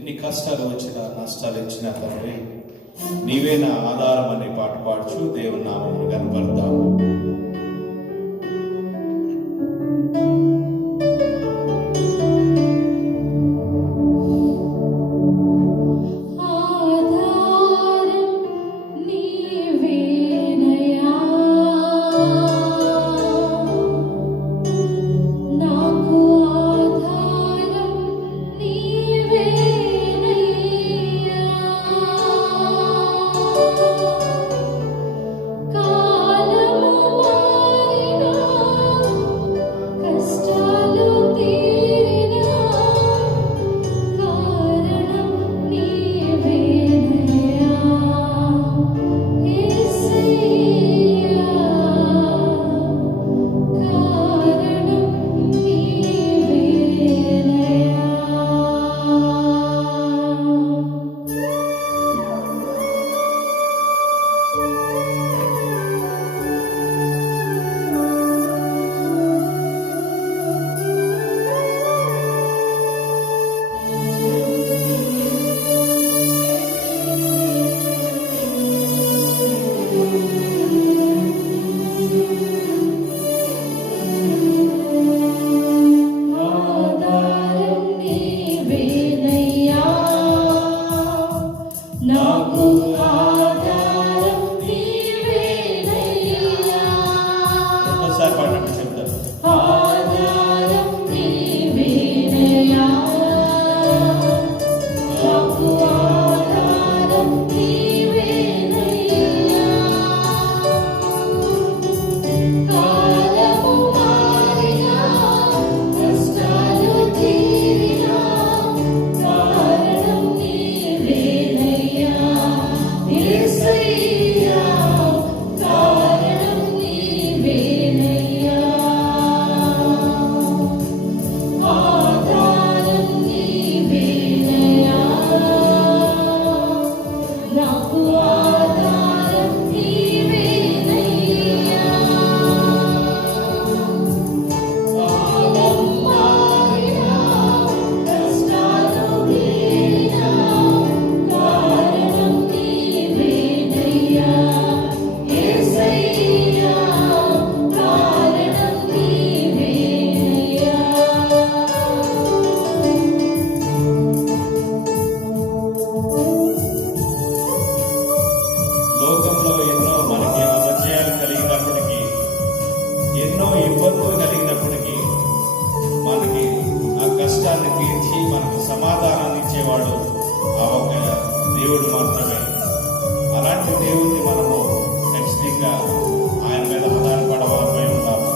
ఎన్ని కష్టాలు వచ్చినా నష్టాలు ఇచ్చినా తండ్రి నీవే నా ఆధారం అనే పాట పాడుచు దేవుని నామమును కనపడతాము. దేవుడు మాత్రమే. అలాంటి దేవుడిని మనము ఖచ్చితంగా ఆయన మీద ఆధారపడవాలమై ఉన్నాము.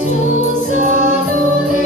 చూసాను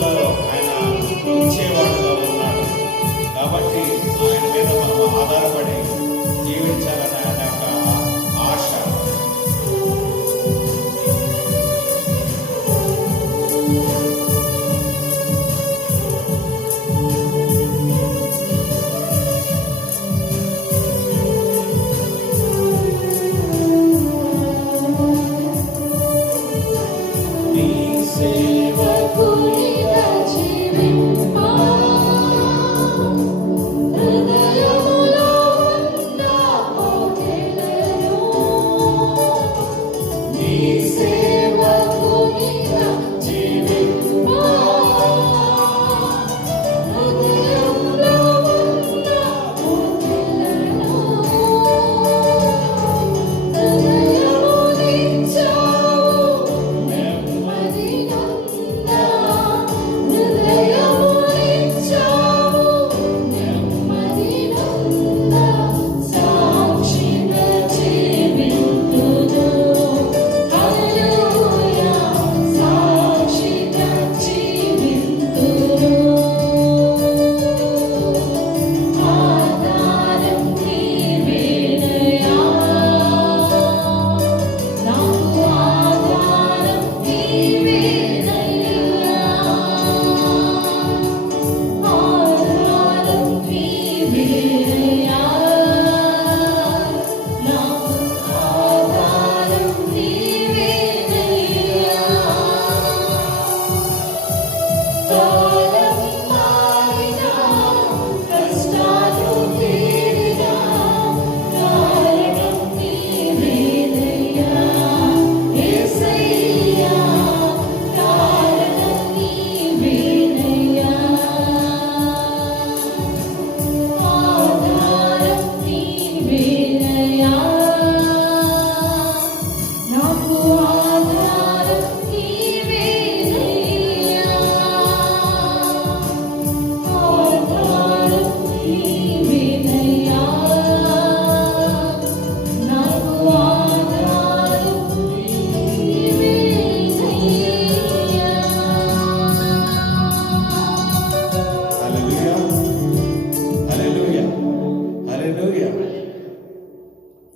రోజుల్లో ఆయన ఇచ్చేవాడుగా ఉన్నాడు. కాబట్టి ఆయన మీద మనం ఆధారపడి జీవించాలని ఆయన యొక్క ఆశ.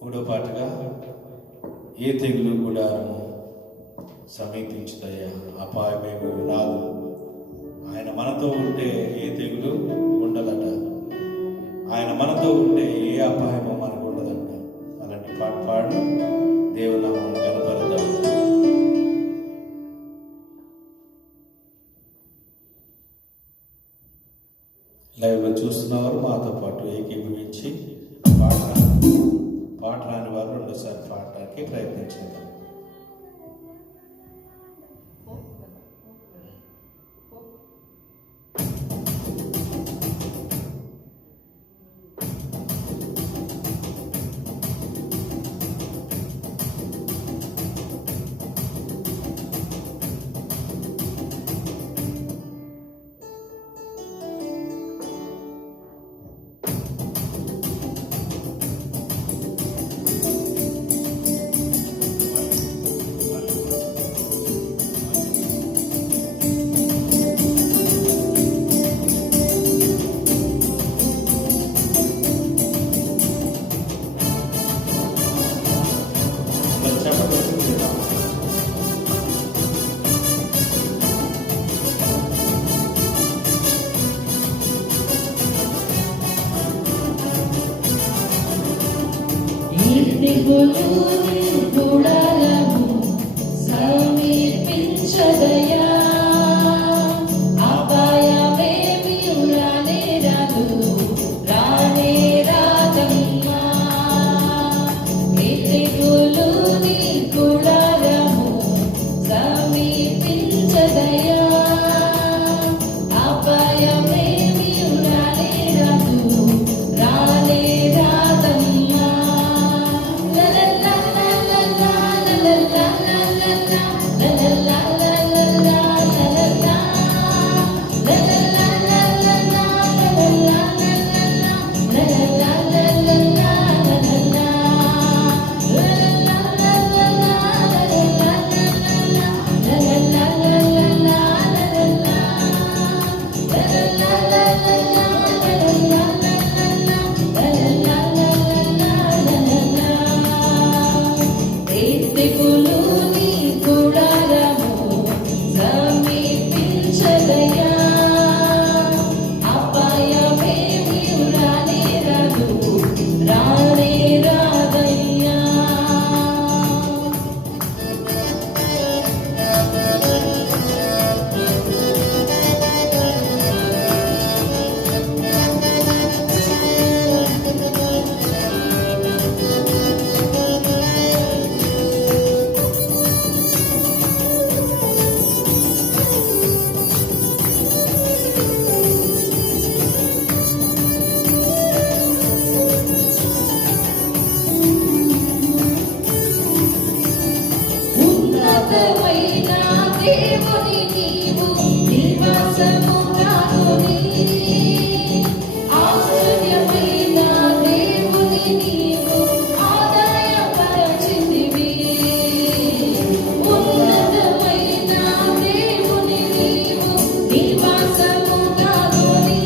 మూడో పాటగా ఏ తెగులు గుడారము సమీపించుదయ్యా, అపాయమేమి రాదు. ఆయన మనతో ఉంటే ఏ తెగులు ఉండదట, ఆయన మనతో ఉంటే ఏ అపాయమో మనకు ఉండదట. అలాంటి పాట పాడి దేవుని నామమును కనపరుద్దాం. లైవ్లో చూస్తున్నవారు మాతో పాటు ఏకీభవించి పాట రాని వారు రెండోసారి పాడటానికి ప్రయత్నించారు. గుడారము సమీపించదయా, అపాయమేమి రానే రాదు, రానే రాదమ్మా. తెగులు నీ గుడారము సమీపించదయా, అపాయమేమి రానే రాదు, రానే రాదమ్మా. La la la la la la la la la la la la la la la. నివాసము కాకుని ఆశ్చర్యమైన దేవుని నీవు ఆదాయపరచితివి. ఉన్నతమైన దేవుని నీవు నివాసము కాకుని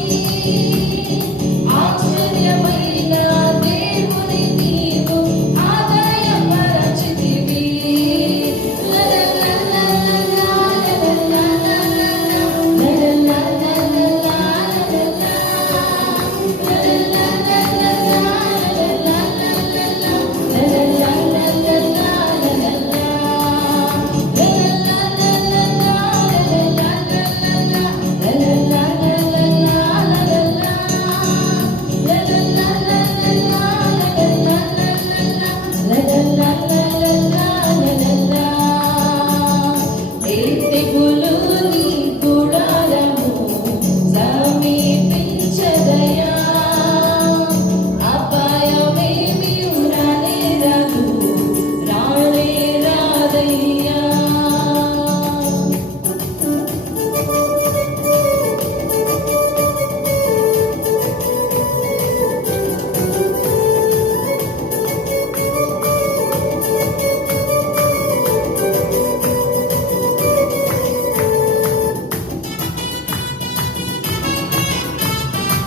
ఆశ్చర్యమైన దేవుని నీవు ఆదాయపరచితివి. ఏ తెగులు నీ గుడారము సమీపించదయా, అపాయమేమియు రానే రాదు, రానే రాదయ్యా.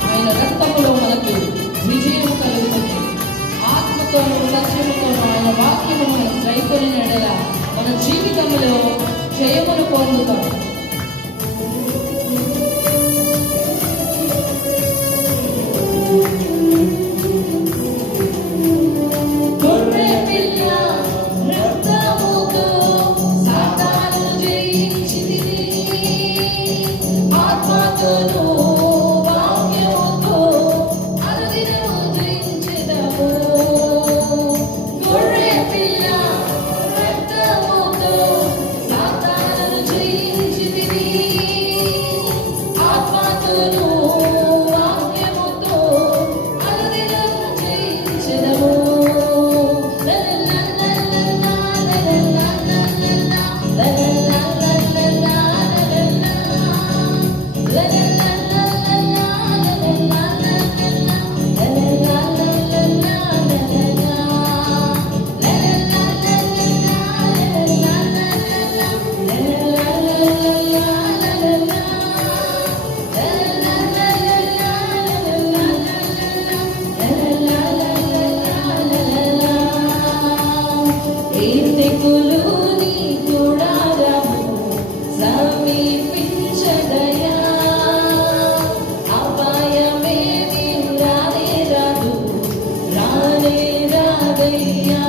ఆయన రక్తములో మనకు విజయము కలుగుతుంది. ఆత్మతోనూ సత్యముతోనూ ఆయన వాక్యము మనం గైకొని ఎడల మన జీవితంలో జయమును పొందుతాం. గొర్రె పిల్ల రక్తముతో సాతానును జయించితివి. ఆత్మతోనూ వాక్యముతో అనుదినము జయించెదవు. గొర్రె పిల్ల రక్తముతో సాతానును జయించితివి. ఆత్మతోనూ వాక్యముతో అనుదినము జయించెదవు. ఏ తెగులు నీ గుడారము సమీపించదయా, అపాయమేమి రానే రాదు, రానే రాదయ్యా.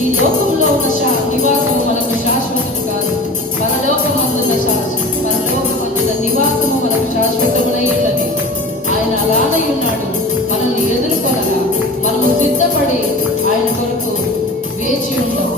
ఈ లోకంలో ఉన్న నివాసము మనకు శాశ్వతం కాదు. పరలోకమందున్న నివాసము మనకు శాశ్వతమునై ఉన్నది. ఆయన రానై ఉన్నాడు. మనల్ని ఎదుర్కొనగా మనము సిద్ధపడి ఆయన కొరకు వేచి ఉన్నాం.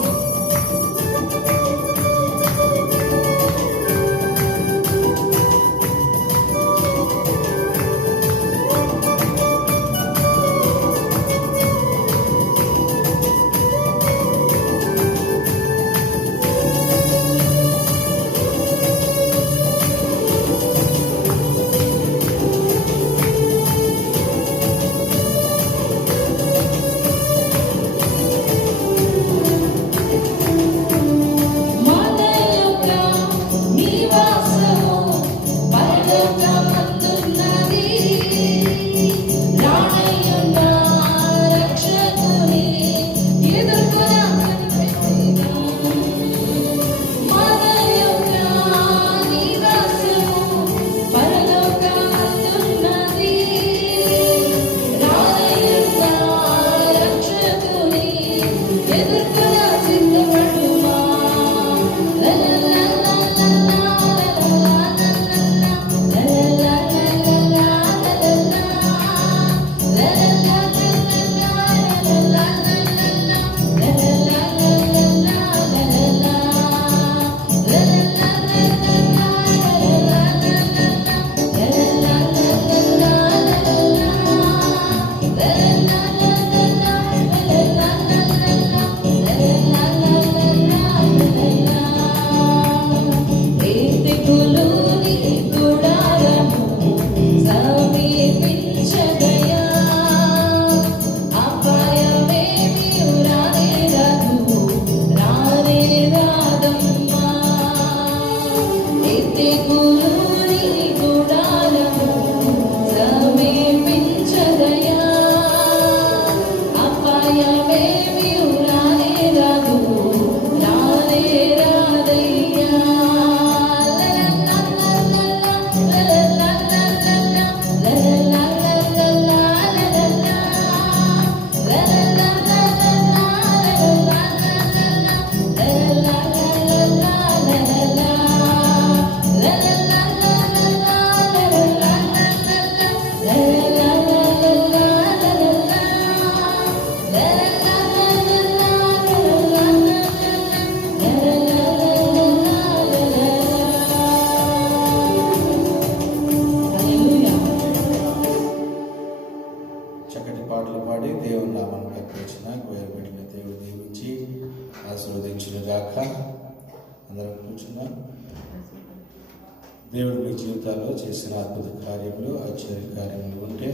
దేవుడు మీ జీవితాల్లో చేసిన అద్భుత కార్యములు, ఆశ్చర్య కార్యములు ఉంటే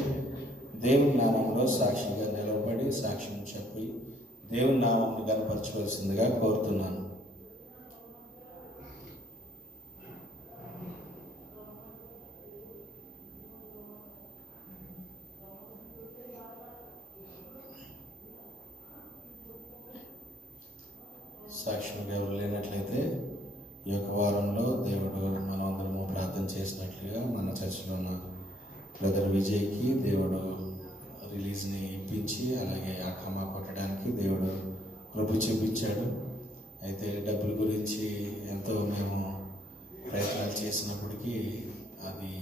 దేవుని నామంలో సాక్షిగా నిలబడి సాక్ష్యం చెప్పి దేవుని నామంను కనపరచవలసిందిగా కోరుతున్నాను. సాక్ష్యం ఎవరు లేనట్లయితే ఈ యొక్క వారంలో దేవుడు మనమందరము ప్రార్థన చేసినట్లుగా మన చర్చిలో ఉన్న బ్రదర్ విజయ్కి దేవుడు రిలీజ్ని ఇప్పించి అలాగే ఆ కమా కొట్టడానికి దేవుడు కృప చూపించాడు. అయితే డబ్బుల గురించి ఎంతో మేము ప్రయత్నాలు చేసినప్పటికీ అది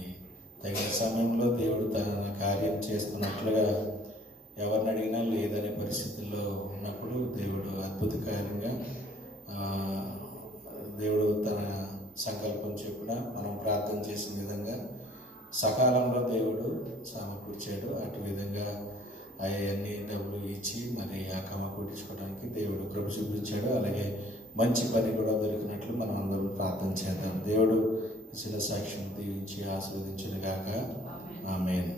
తగిన సమయంలో దేవుడు తన కార్యం చేస్తున్నట్లుగా ఎవరిని అడిగినా లేదనే పరిస్థితుల్లో ఉన్నప్పుడు దేవుడు అద్భుతకారంగా దేవుడు తన సంకల్పం చొప్పున మనం ప్రార్థన చేసిన విధంగా సకాలంలో దేవుడు సమకూర్చాడు. అటు విధంగా అవన్నీ డబ్బులు ఇచ్చి మరి ఆ కమ్మ కుట్టించుకోవడానికి దేవుడు కృప చూపించాడు. అలాగే మంచి పని కూడా దొరికినట్లు మనం అందరం ప్రార్థన చేద్దాం. దేవుడు ఇచ్చిన సాక్ష్యం దీవించి ఆశీర్వదించును గాక. ఆమేన్.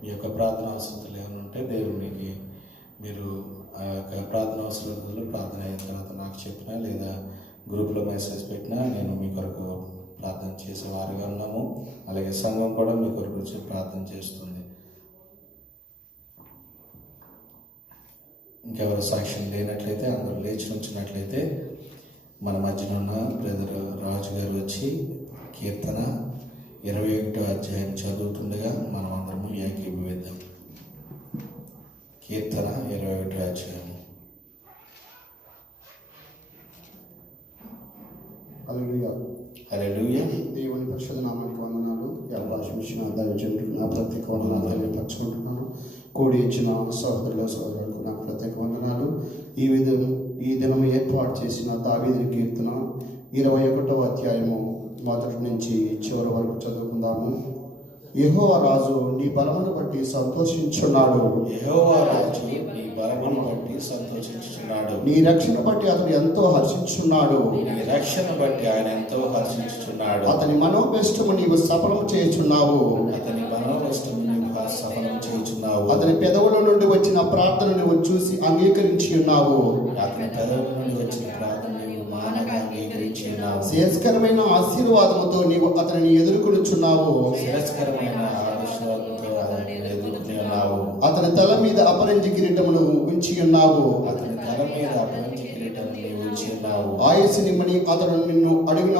మీ యొక్క ప్రార్థన అవసరతలు ఏమైనా ఉంటే దేవునికి మీరు ఆ యొక్క ప్రార్థన అవసరతలు ప్రార్థన అయిన తర్వాత నాకు చెప్పినా లేదా గ్రూప్లో మెసేజ్ పెట్టినా నేను మీ కొరకు ప్రార్థన చేసేవారుగా ఉన్నాము. అలాగే సంఘం కూడా మీ కొరకు వచ్చి ప్రార్థన చేస్తుంది. ఇంకెవరు సాక్ష్యం లేనట్లయితే అందరూ లేచి ఉంచినట్లయితే మన మధ్యన ఉన్న బ్రదర్ రాజు గారు వచ్చి కీర్తన 21వ అధ్యాయం చదువుతుండగా మనం అందరము ఏకీభవిద్దాం. కీర్తన 21వ అధ్యాయం. హల్లెలూయా. హల్లెలూయా. దేవుని పరిశుద్ధ నామానికి వందనాలు. ఈ అవకాశం ఇచ్చిన దైవజనుడికి నా ప్రత్యేక వందనాలు తెలియపరచుకుంటున్నాను. కూడి ఇచ్చిన సహోదరుల సోదరులకు నాకు ప్రత్యేక వందనాలు. ఈ దినం ఏర్పాటు చేసిన దావీదు కీర్తన 21వ అధ్యాయము మొదటి నుంచి చివరి వరకు చదువుకుందాము. యెహోవా రాజు నీ బలమును బట్టి సంతోషించున్నాడు. యెహోవా రాజు నీ బలమును బట్టి సంతోషించుచున్నాడు. నీ రక్షణ బట్టి అతడు ఎంతో హర్షించున్నాడు. నీ రక్షణ బట్టి ఆయన ఎంతో హర్షించుచున్నాడు. అతని మనోభీష్టము నీవు సఫలం చేయుచున్నావు. అతని మనోభీష్టము నీవు సఫలం చేయుచున్నావు. అతని పెదవుల నుండి వచ్చిన ప్రార్థన నువ్వు చూసి అంగీకరించి ఉన్నావు. అతని పెదవుల నుండి వచ్చిన ప్రార్థన నీవు మానగా అంగీకరించి ఉన్నావు. శ్రేయస్కరమైన ఆశీర్వాదముతో నీవు అతనిని ఎదుర్కొనుచున్నావు. శ్రేయస్కరమైన ఆశీర్వాదంతో అతనిని ఎదుర్కొని ఉన్నావు. అతని తల మీద అపరంజి కిరీటమును ఉంచి ఉన్నావు. అతని తల మీద అపరంజి కిరీటమును నీవు ఉంచి ఉన్నావు. ఆయుస్సు నిమ్మని అతడు నిన్ను అడిగిన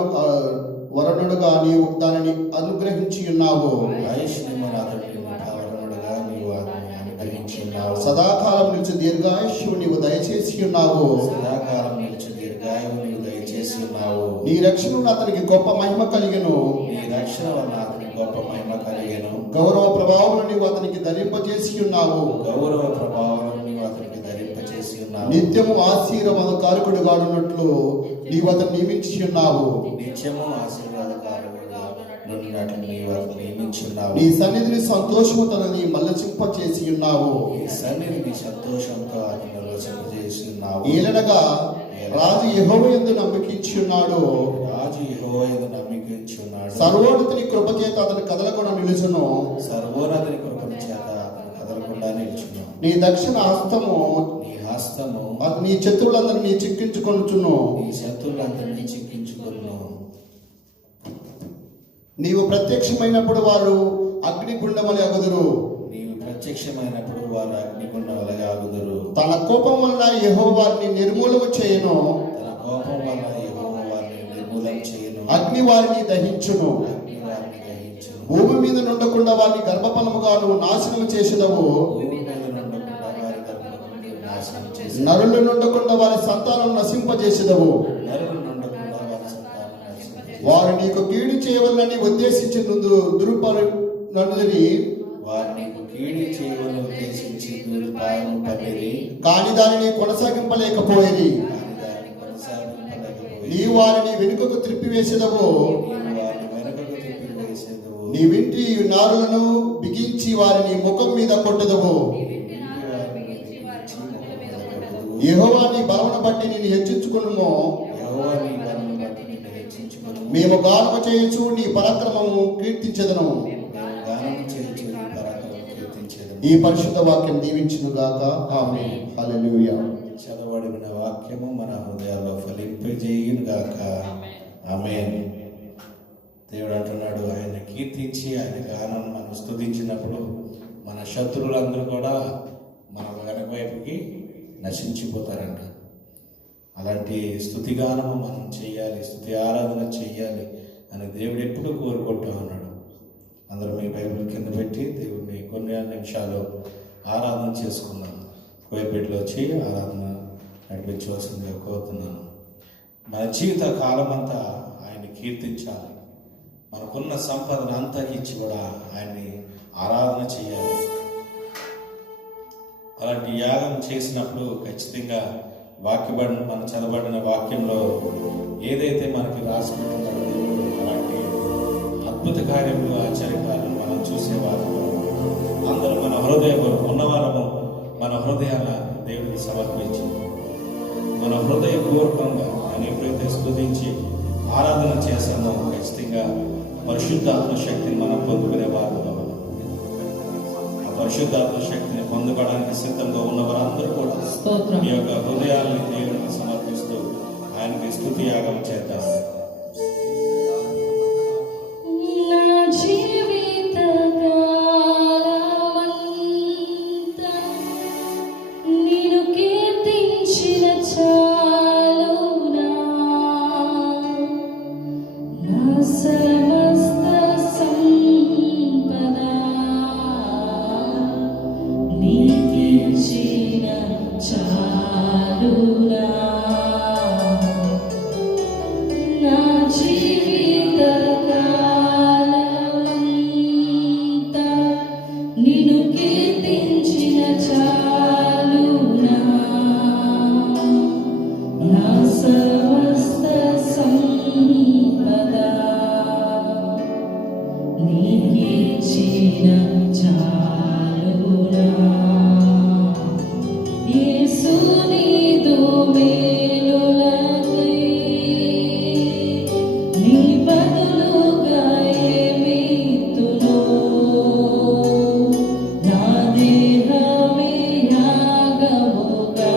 వరణుడుగా నీవు దానిని అనుగ్రహించి ఉన్నావు. ఆయుష్ నిమ్మని అతడు నిన్ను వరణుడుగా నీవు అతన్ని అనుగ్రహించి ఉన్నావు. సదాకాలం నిలిచి దీర్ఘాయుష్యు నీవు దయచేసి ఉన్నావు. సదాకాలం నిలిచి దీర్ఘాయువు నీవు దయచేసి ఉన్నావు. నీ రక్షణ అతనికి గొప్ప మహిమ కలిగెను. నీ రక్షణ వలన అతనికి గొప్ప మహిమ కలిగెను. గౌరవ ప్రభావం నీవు అతనికి ధరింపజేసి ఉన్నావు. గౌరవ ప్రభావం నీవు అతనికి ధరింపజేసి ఉన్నావు. నిత్యము ఆశీర్వాద కారకుడుగా ఉన్నట్లు నీవు అతను నియమించి ఉన్నావు. నిత్యము ఆశీర్వాదకారుడుగా నుండినట్లు నీవు అతను నియమించి ఉన్నావు. నీ సన్నిధిని సంతోషము తనని మల్లచింప చేసి ఉన్నావు. నీ సన్నిధిని సంతోషంతో అతను రచింపజేసి ఉన్నావు. ఏలనగా రాజు యెహోవా యందు నమ్మకించి ఉన్నాడు. రాజు యెహోవా యందు నమ్మకించి ఉన్నాడు. సర్వోన్నతుని కృప చేత అతను కదలకుండా నిలుచును. సర్వోన్నతుని కృప చేత అతను కదలకుండా నిలుచును. నీ దక్షిణ హస్తము నీ హస్తము నీ శత్రువులందరినీ చిక్కించుకొనుచును. నీ శత్రువులందరినీ చిక్కించుకొనును. నీవు ప్రత్యక్షమైనప్పుడు వారు అగ్నిగుండమని అగుదురు. నీవు ప్రత్యక్షమైనప్పుడు వారు అగ్నిగుండం వలె ఆగుదురు. తన కోపం వలన యెహోవా వారిని నిర్మూలము చేయను. తన కోపం వలన యెహోవా వారిని నిర్మూలం చేయను. అగ్ని వారిని దహించును. అగ్ని వారిని దహించును. భూమి మీద నుండకుండా వారిని గర్భఫలముగా నువ్వు నాశనం చేసినవు. భూమి మీద నుండకుండా వారి గర్భఫలమును నీవు నాశనం చేసి నరులు నుండకుండా వారి సంతానం నశింపజేసినవు. నరులు నుండకుండా వారి సంతానం నశింపజేసి వారు నీకు కీడు చేయవలనని ఉద్దేశించి దురుపరునని వారు నీకు కీడు చేయవలని ఉద్దేశించి దురుపాయం పన్నిరి. కాని దానిని కొనసాగింపలేకపోయేది. కానీ దాన్ని కొనసాగింపలేకపోయి నీ వారిని వెనుకకు త్రిప్పివేసేదవు. నీవు వారిని వెనుకకు తిప్పివేసేదవు. నీ వింటి నారులను బిగించి వారిని ముఖం మీద కొట్టదవు. యెహోవా నీ బలమును బట్టి నేను హెచ్చించుకును. యెహోవా నీ బలమును బట్టి నిన్ను హెచ్చించుకొను. మేము గానము చేయొచ్చు నీ పరాక్రమము కీర్తించెదను. గానం చేయించు పరాక్రమం కీర్తించేదను. ఈ పరిశుద్ధ వాక్యం దీవించును గాక. ఆమేన్. హల్లెలూయా. చదవబడిన వాక్యము మన హృదయాల్లో ఫలింపజేయును గాక. ఆమేన్. దేవుడు అంటున్నాడు, ఆయన కీర్తించి ఆయన గానం మనం స్తుతించినప్పుడు మన శత్రువులందరూ కూడా మన వెనక వైపుకి నశించిపోతారంట. అలాంటి స్తుతిగానము మనం చేయాలి, స్తుతి ఆరాధన చేయాలి అని దేవుడు ఎప్పుడూ కోరుకుంటూ ఉన్నాడు. అందరూ మీ బైబిల్ కింద పెట్టి దేవుడిని కొన్ని నిమిషాలు ఆరాధన చేసుకుందాం. కోయపేటలో వచ్చి ఆరాధన నడిపించవలసిందిగా కోరుతున్నాను. మన జీవిత కాలం అంతా ఆయన కీర్తించాలి. మనకున్న సంపదను అంతా ఇచ్చి కూడా ఆయన్ని ఆరాధన చేయాలి. అలాంటి యాగం చేసినప్పుడు ఖచ్చితంగా మన చదవబడిన వాక్యంలో ఏదైతే మనకి రాసిపెట్టిందో అలాంటి అద్భుత కార్యములు ఆశ్చర్యకాలను మనం చూసేవాళ్ళము. అందరూ మన ఉన్నవాళ్ళము మన హృదయాల దేవుడికి సమర్పించి మన హృదయపూర్వకంగా ఆయన ఎప్పుడైతే స్తుతించి ఆరాధన చేశామో ఖచ్చితంగా పరిశుద్ధాత్మ శక్తిని మనం పొందుకునే వారంలో ఆ పరిశుద్ధాత్మ శక్తిని పొందుకోవడానికి సిద్ధంగా ఉన్న వారందరూ కూడా స్తోత్రం. ఈ యొక్క హృదయాల్ని దేవునికి సమర్పిస్తూ ఆయనకి స్తుతి యాగం చేద్దాం. నా జీవిత కాలమంతా నిన్ను కీర్తించిన చాలునా. నా సమస్త సంపద నీకిచ్చిన చాలునా. నా జీవిత కాలమంతా నిన్ను కీర్తించిన చాలునా. నా సమస్త సంపద నీకిచ్చిన చాలునా. యేసు నీదు మేలులకై నీ బదులుగా ఏమిత్తునో. నా దేహమే యాగముగా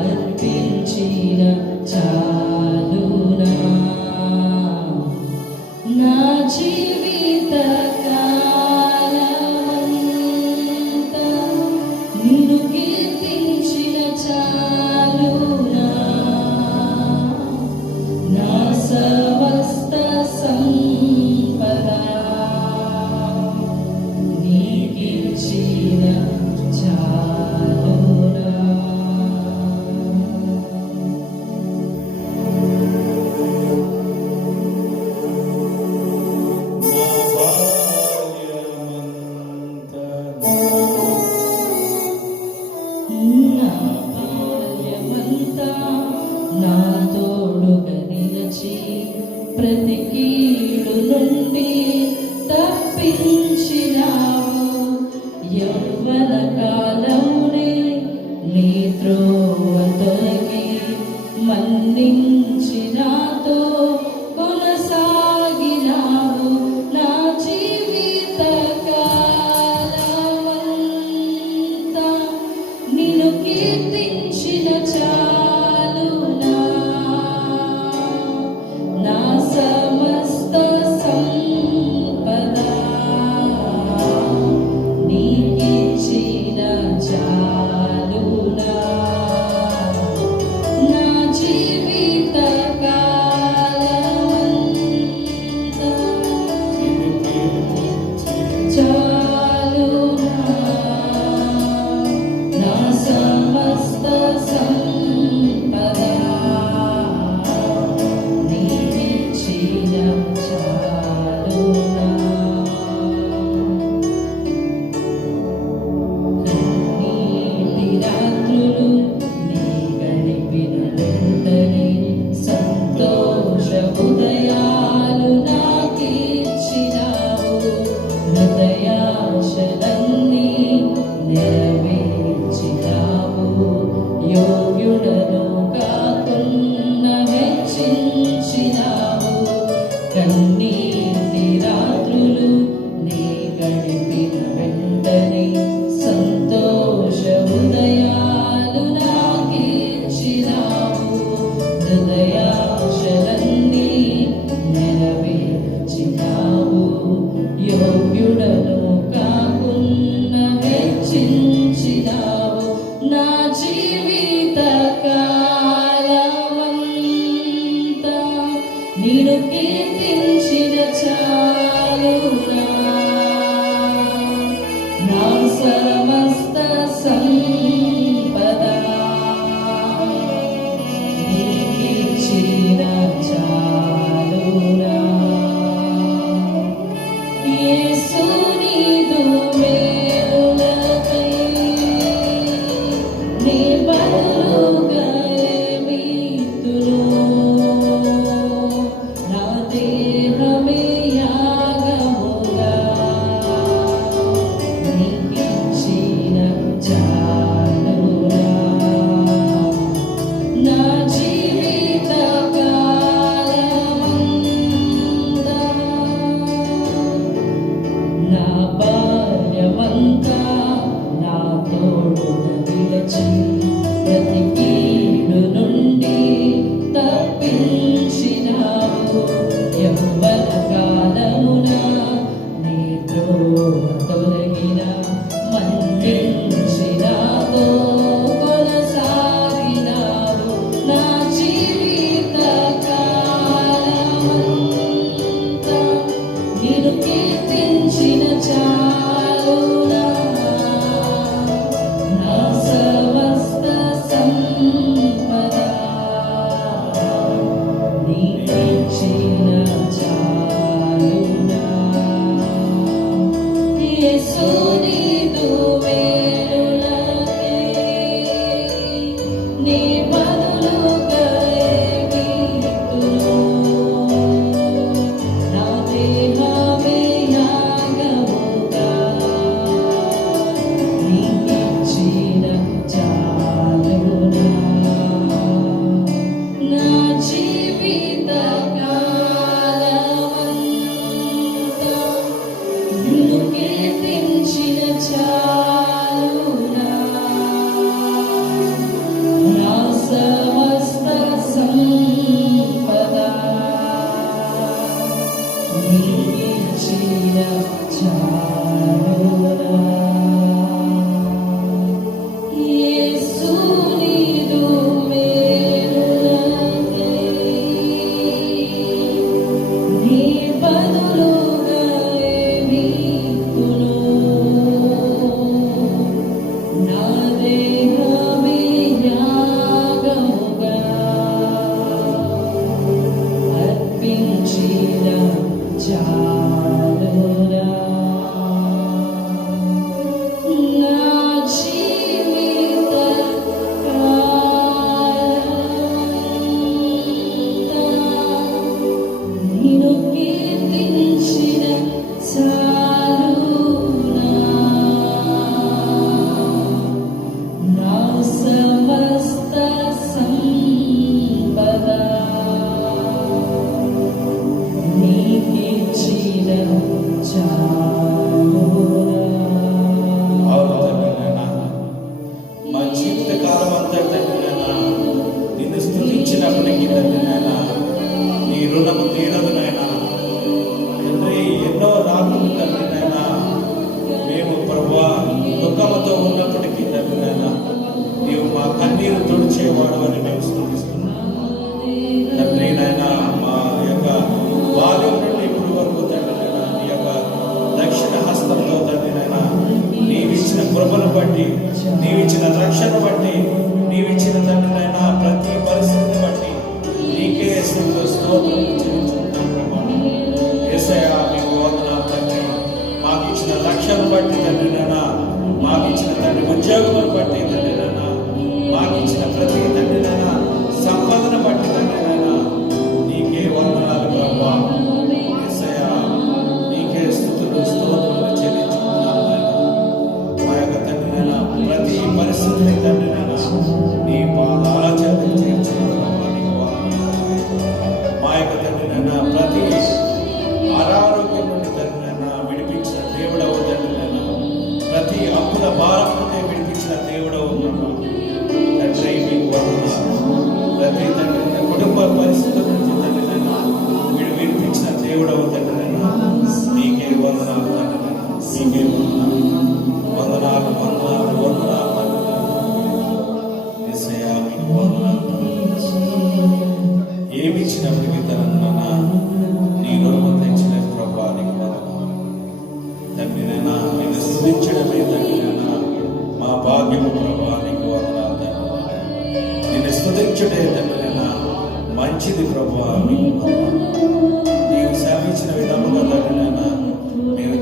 అర్పించిన చాలునా. నా జీవిత కాలమంతా నిన్ను కీర్తించిన చాలునా. నా సమస్త సంపద నీకిచ్చిన చాలునా. నా బాల్యమంతా నా బాల్యమంతా నా తోడుగా నిలచి ప్రతి కీడు నుండి తప్పించినావు. యవ్వన కాలమునే నీ త్రోవ తొలగి మన్నించి నాతో కొనసాగినావు. నా జీవిత కాలమంతా నిన్ను కీర్తించిన చాలునా. నా సమస్త సంపద నీకిచ్చిన చాలునా. నా జీవిత కాలమంతా నిన్ను కీర్తించి చాలునా. నా సమస్త సంపద నీకిచ్చిన చాలునా. కన్నీటి రాత్రులు నీ గడిపిన వెంటనే సంతోష ఉదయాలు నాకిచ్చినావు. హృదయాశలన్నీ నెరవేర్చినావు. యోగ్యుడను కాకున్నా మంచిది ప్రభువా, నీవు సేవించిన విధముగా తండ్రి నాయన మేము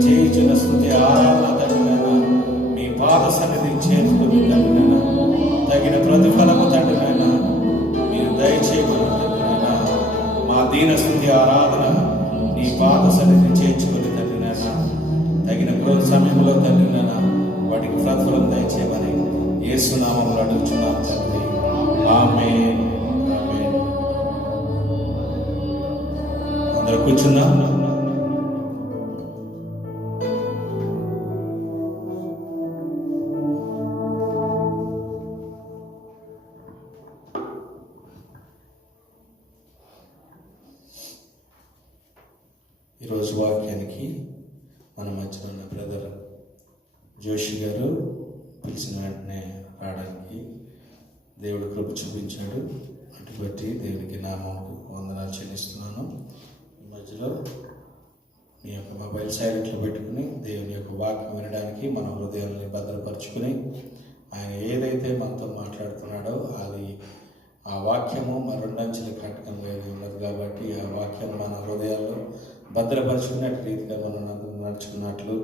కోరుచున్నాం. ఈరోజు వాక్యానికి మన మధ్యలో ఉన్న బ్రదర్ జోషి గారు పిలిచిన వెంటనే రావడానికి దేవుడు కృప చూపించాడు. అటుబట్టి దేవునికి నామముకు వందనాలు చెల్లిస్తున్నాను. ఈ మధ్యలో మీ యొక్క మొబైల్ సైలెంట్లో పెట్టుకుని దేవుని యొక్క వాక్యం వినడానికి మన హృదయాన్ని భద్రపరుచుకుని ఆయన ఏదైతే మనతో మాట్లాడుతున్నాడో అది ఆ వాక్యము మన రెండంచెల కట్టకంగా ఉన్నది కాబట్టి ఆ వాక్యం మన హృదయాల్లో భద్రపరుచుకున్నట్టు రీతిగా మనం నడుచుకున్నట్లు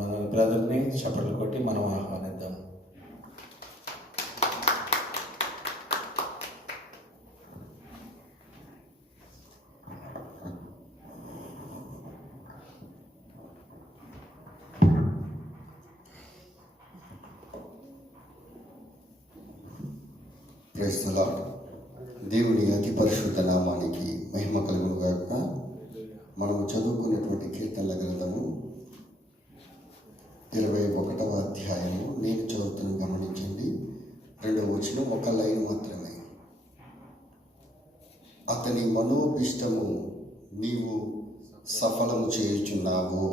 మన బ్రదర్ని చప్పట్లు కొట్టి మనం ఆహ్వానిద్దాం. Praise the lord. దేవుని అతి పరిశుద్ధ నామానికి మహిమ కలుగును గాక. మనము చదువుకున్నటువంటి కీర్తనల గ్రంథము 21వ అధ్యాయము నేను చదువుతున్న గమనించండి. 2వ వచనం ఒక లైన్ మాత్రమే. అతని మనోభిష్టము నీవు సఫలము చేయుచున్నావు.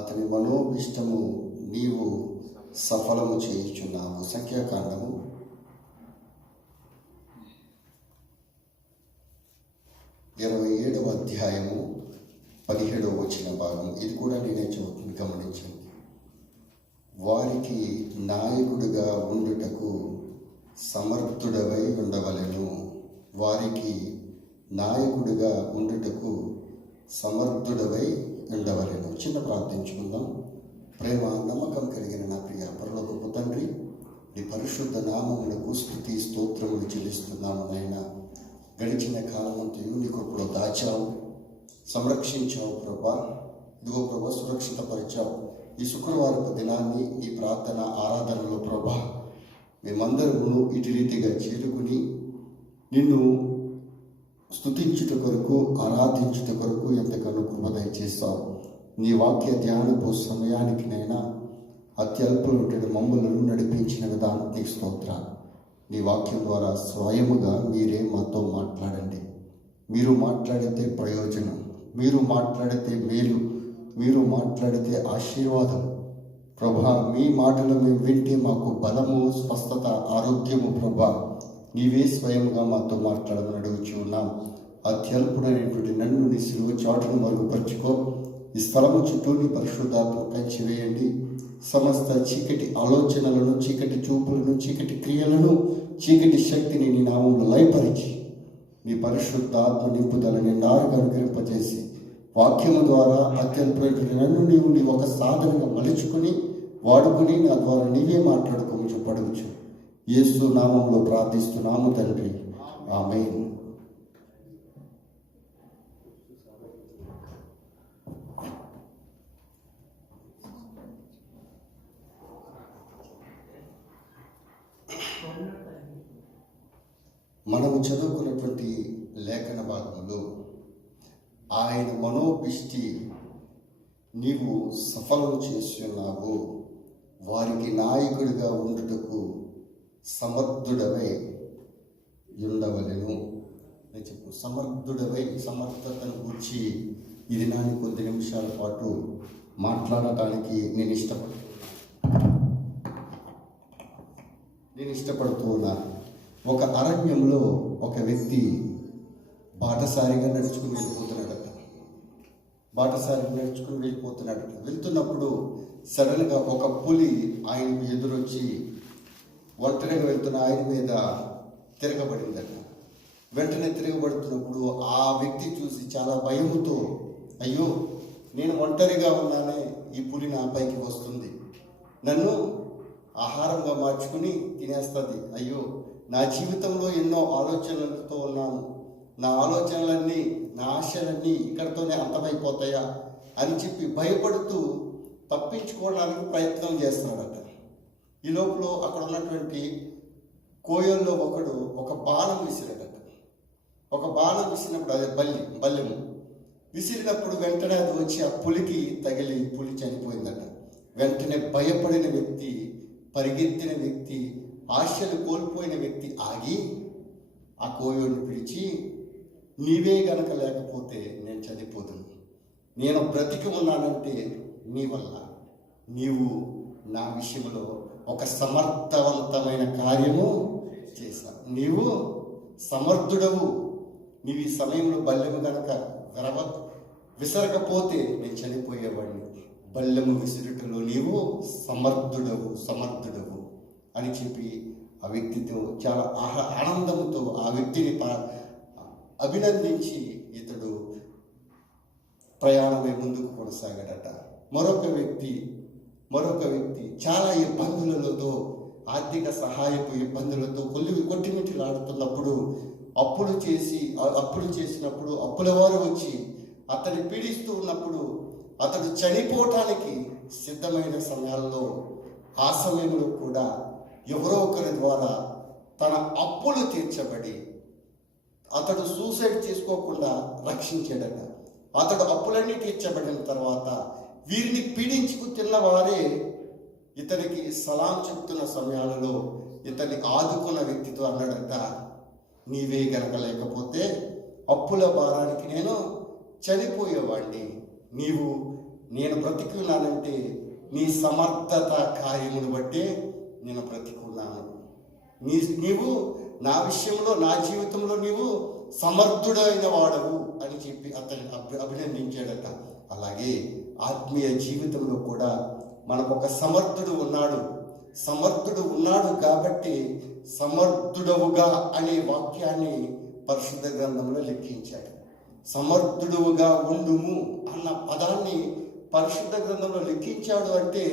అతని మనోభిష్టము నీవు సఫలము చేయుచున్నావు. సంఖ్యాకాండము 27వ అధ్యాయము 17వ వచన భాగం. ఇది కూడా నేనే చదువుతుంది, గమనించండి. వారికి నాయకుడిగా ఉండుటకు సమర్థుడవై ఉండవలెను. వారికి నాయకుడిగా ఉండుటకు సమర్థుడవై ఉండవలెను. చిన్న ప్రార్థించుకుందాం. ప్రేమ నమ్మకం కలిగిన నా ప్రియ పరలోకపు తండ్రి, నీ పరిశుద్ధ నామమునకు స్తుతి స్తోత్రములు చెల్లిస్తున్నాను నాయన. గడిచిన కాలమంతయు నీ కృపలో దాచావు, సంరక్షించావు ప్రభా. ఇదిగో ప్రభా, సురక్షితపరిచావు. ఈ శుక్రవారపు దినాన్ని నీ ప్రార్థన ఆరాధనలో ప్రభా మేమందరము ఇటు రీతిగా చేరుకుని నిన్ను స్తుతించుట కొరకు, ఆరాధించుట కొరకు ఎంతగానో కృప దయచేస్తావు. నీ వాక్య ధ్యానపు సమయానికి నైనా అత్యల్పులు ఉంటే మమ్మలను నడిపించిన విధానానికి స్తోత్రాలు. నీ వాక్యం ద్వారా స్వయముగా మీరే మాతో మాట్లాడండి. మీరు మాట్లాడితే ప్రయోజనం, మీరు మాట్లాడితే మేలు, మీరు మాట్లాడితే ఆశీర్వాదం ప్రభా. మీ మాటలు మేము వింటే మాకు బలము, స్వస్థత, ఆరోగ్యము ప్రభా. నీవే స్వయంగా మాతో మాట్లాడమని అడుగుచూ ఉన్నాం. అత్యల్పుడైనటువంటి నన్ను నీ సిలువ చాటును మరుగుపరుచుకో. ఈ స్థలము చుట్టూ నీ పరిశుద్ధాత్మ కంచి వేయండి. సమస్త చీకటి ఆలోచనలను, చీకటి చూపులను, చీకటి క్రియలను, చీకటి శక్తిని నీ నామంలో లయపరిచి నీ పరిశుద్ధాత్మ నింపుదలని నారుగా అనుగ్రహింపజేసి వాక్యము ద్వారా అత్యల్పమైనటువంటి నన్ను నీవు నీ ఒక సాధనగా మలుచుకుని వాడుకుని నా ద్వారా నీవే మాట్లాడుకోమని చెప్పడుగుచు యేసు నామంలో ప్రార్థిస్తున్నాము తండ్రి, ఆమేన్. మనము చదువుకున్నటువంటి లేఖన భాగంలో ఆయన మనోభిష్టి నీవు సఫలం చేస్తున్నావు, వారికి నాయకుడిగా ఉండుటకు సమర్థుడవై ఉండవలెను. నేను చెప్పు, సమర్థుడవై, సమర్థతను గురించి ఇది నాని కొద్ది నిమిషాల పాటు మాట్లాడటానికి నేను ఇష్టపడుతూ ఉన్నాను. ఒక అరణ్యంలో ఒక వ్యక్తి బాటసారిగా నడుచుకుని వెళ్ళిపోతున్నాడట. వెళ్తున్నప్పుడు సడన్గా ఒక పులి ఆయనకు ఎదురొచ్చి ఒంటరిగా వెళ్తున్న ఆయన మీద తిరగబడిందట. వెంటనే తిరగబడుతున్నప్పుడు ఆ వ్యక్తి చూసి చాలా భయముతో, అయ్యో నేను ఒంటరిగా ఉన్నానే, ఈ పులి నా పైకి వస్తుంది, నన్ను ఆహారంగా మార్చుకుని తినేస్తుంది, అయ్యో నా జీవితంలో ఎన్నో ఆలోచనలతో ఉన్నాను, నా ఆలోచనలన్నీ, నా ఆశలన్నీ ఇక్కడితోనే అంతమైపోతాయా అని చెప్పి భయపడుతూ తప్పించుకోవడానికి ప్రయత్నం చేస్తున్నాడట. ఈ లోపల అక్కడ ఉన్నటువంటి కోయల్లో ఒకడు ఒక బాణం విసిరాడట. ఒక బాణం విసినప్పుడు అదే బల్లెము విసిరినప్పుడు వెంటనే అది వచ్చి ఆ పులికి తగిలి పులి చనిపోయిందట. వెంటనే భయపడిన వ్యక్తి, పరిగెత్తిన వ్యక్తి, ఆశలు కోల్పోయిన వ్యక్తి ఆగి ఆ కోయోడిని పిలిచి, నీవే గనక లేకపోతే నేను చనిపోదును, నేను బ్రతికి ఉన్నానంటే నీ వల్ల, నీవు నా విషయంలో ఒక సమర్థవంతమైన కార్యము చేశావు, నీవు సమర్థుడవు, నీవు ఈ సమయంలో బల్లెము గనక విసరకపోతే నేను చనిపోయేవాడిని, బల్లెము విసురుటలో నీవు సమర్థుడవు అని చెప్పి ఆ వ్యక్తితో చాలా ఆనందంతో ఆ వ్యక్తిని అభినందించి ఇతడు ప్రయాణమై ముందుకు కొనసాగాడట. మరొక వ్యక్తి చాలా ఇబ్బందులతో, ఆర్థిక సహాయపు ఇబ్బందులతో కొట్టిమిట్టిలాడుతున్నప్పుడు అప్పులు చేసినప్పుడు అప్పుల వారు వచ్చి అతన్ని పీడిస్తూ ఉన్నప్పుడు అతడు చనిపోవటానికి సిద్ధమైన సమయాల్లో, ఆ సమయంలో కూడా ఎవరో ఒకరి ద్వారా తన అప్పులు తీర్చబడి అతడు సూసైడ్ చేసుకోకుండా రక్షించాడట. అతడు అప్పులన్నీ తీర్చబడిన తర్వాత వీరిని పీడించుకు తిన్నవారే ఇతనికి సలాం చెప్తున్న సమయాలలో ఇతన్ని ఆదుకున్న వ్యక్తితో అన్నాడట, నీవే గనక లేకపోతే అప్పుల భారానికి నేను చనిపోయేవాడిని, నేను బ్రతికున్నానంటే నీ సమర్థత కార్యమును బట్టి నేను బ్రతికున్నాను, నీవు నా విషయంలో, నా జీవితంలో నీవు సమర్థుడైన వాడవు అని చెప్పి అతన్ని అభినందించాడట. అలాగే ఆత్మీయ జీవితంలో కూడా మనకు ఒక సమర్థుడు ఉన్నాడు కాబట్టి సమర్థుడవుగా అనే వాక్యాన్ని పరిశుద్ధ గ్రంథంలో లెక్కించాడు. సమర్థుడుగా ఉండుము అన్న పదాన్ని పరిశుద్ధ గ్రంథంలో లెక్కించాడు. అంటే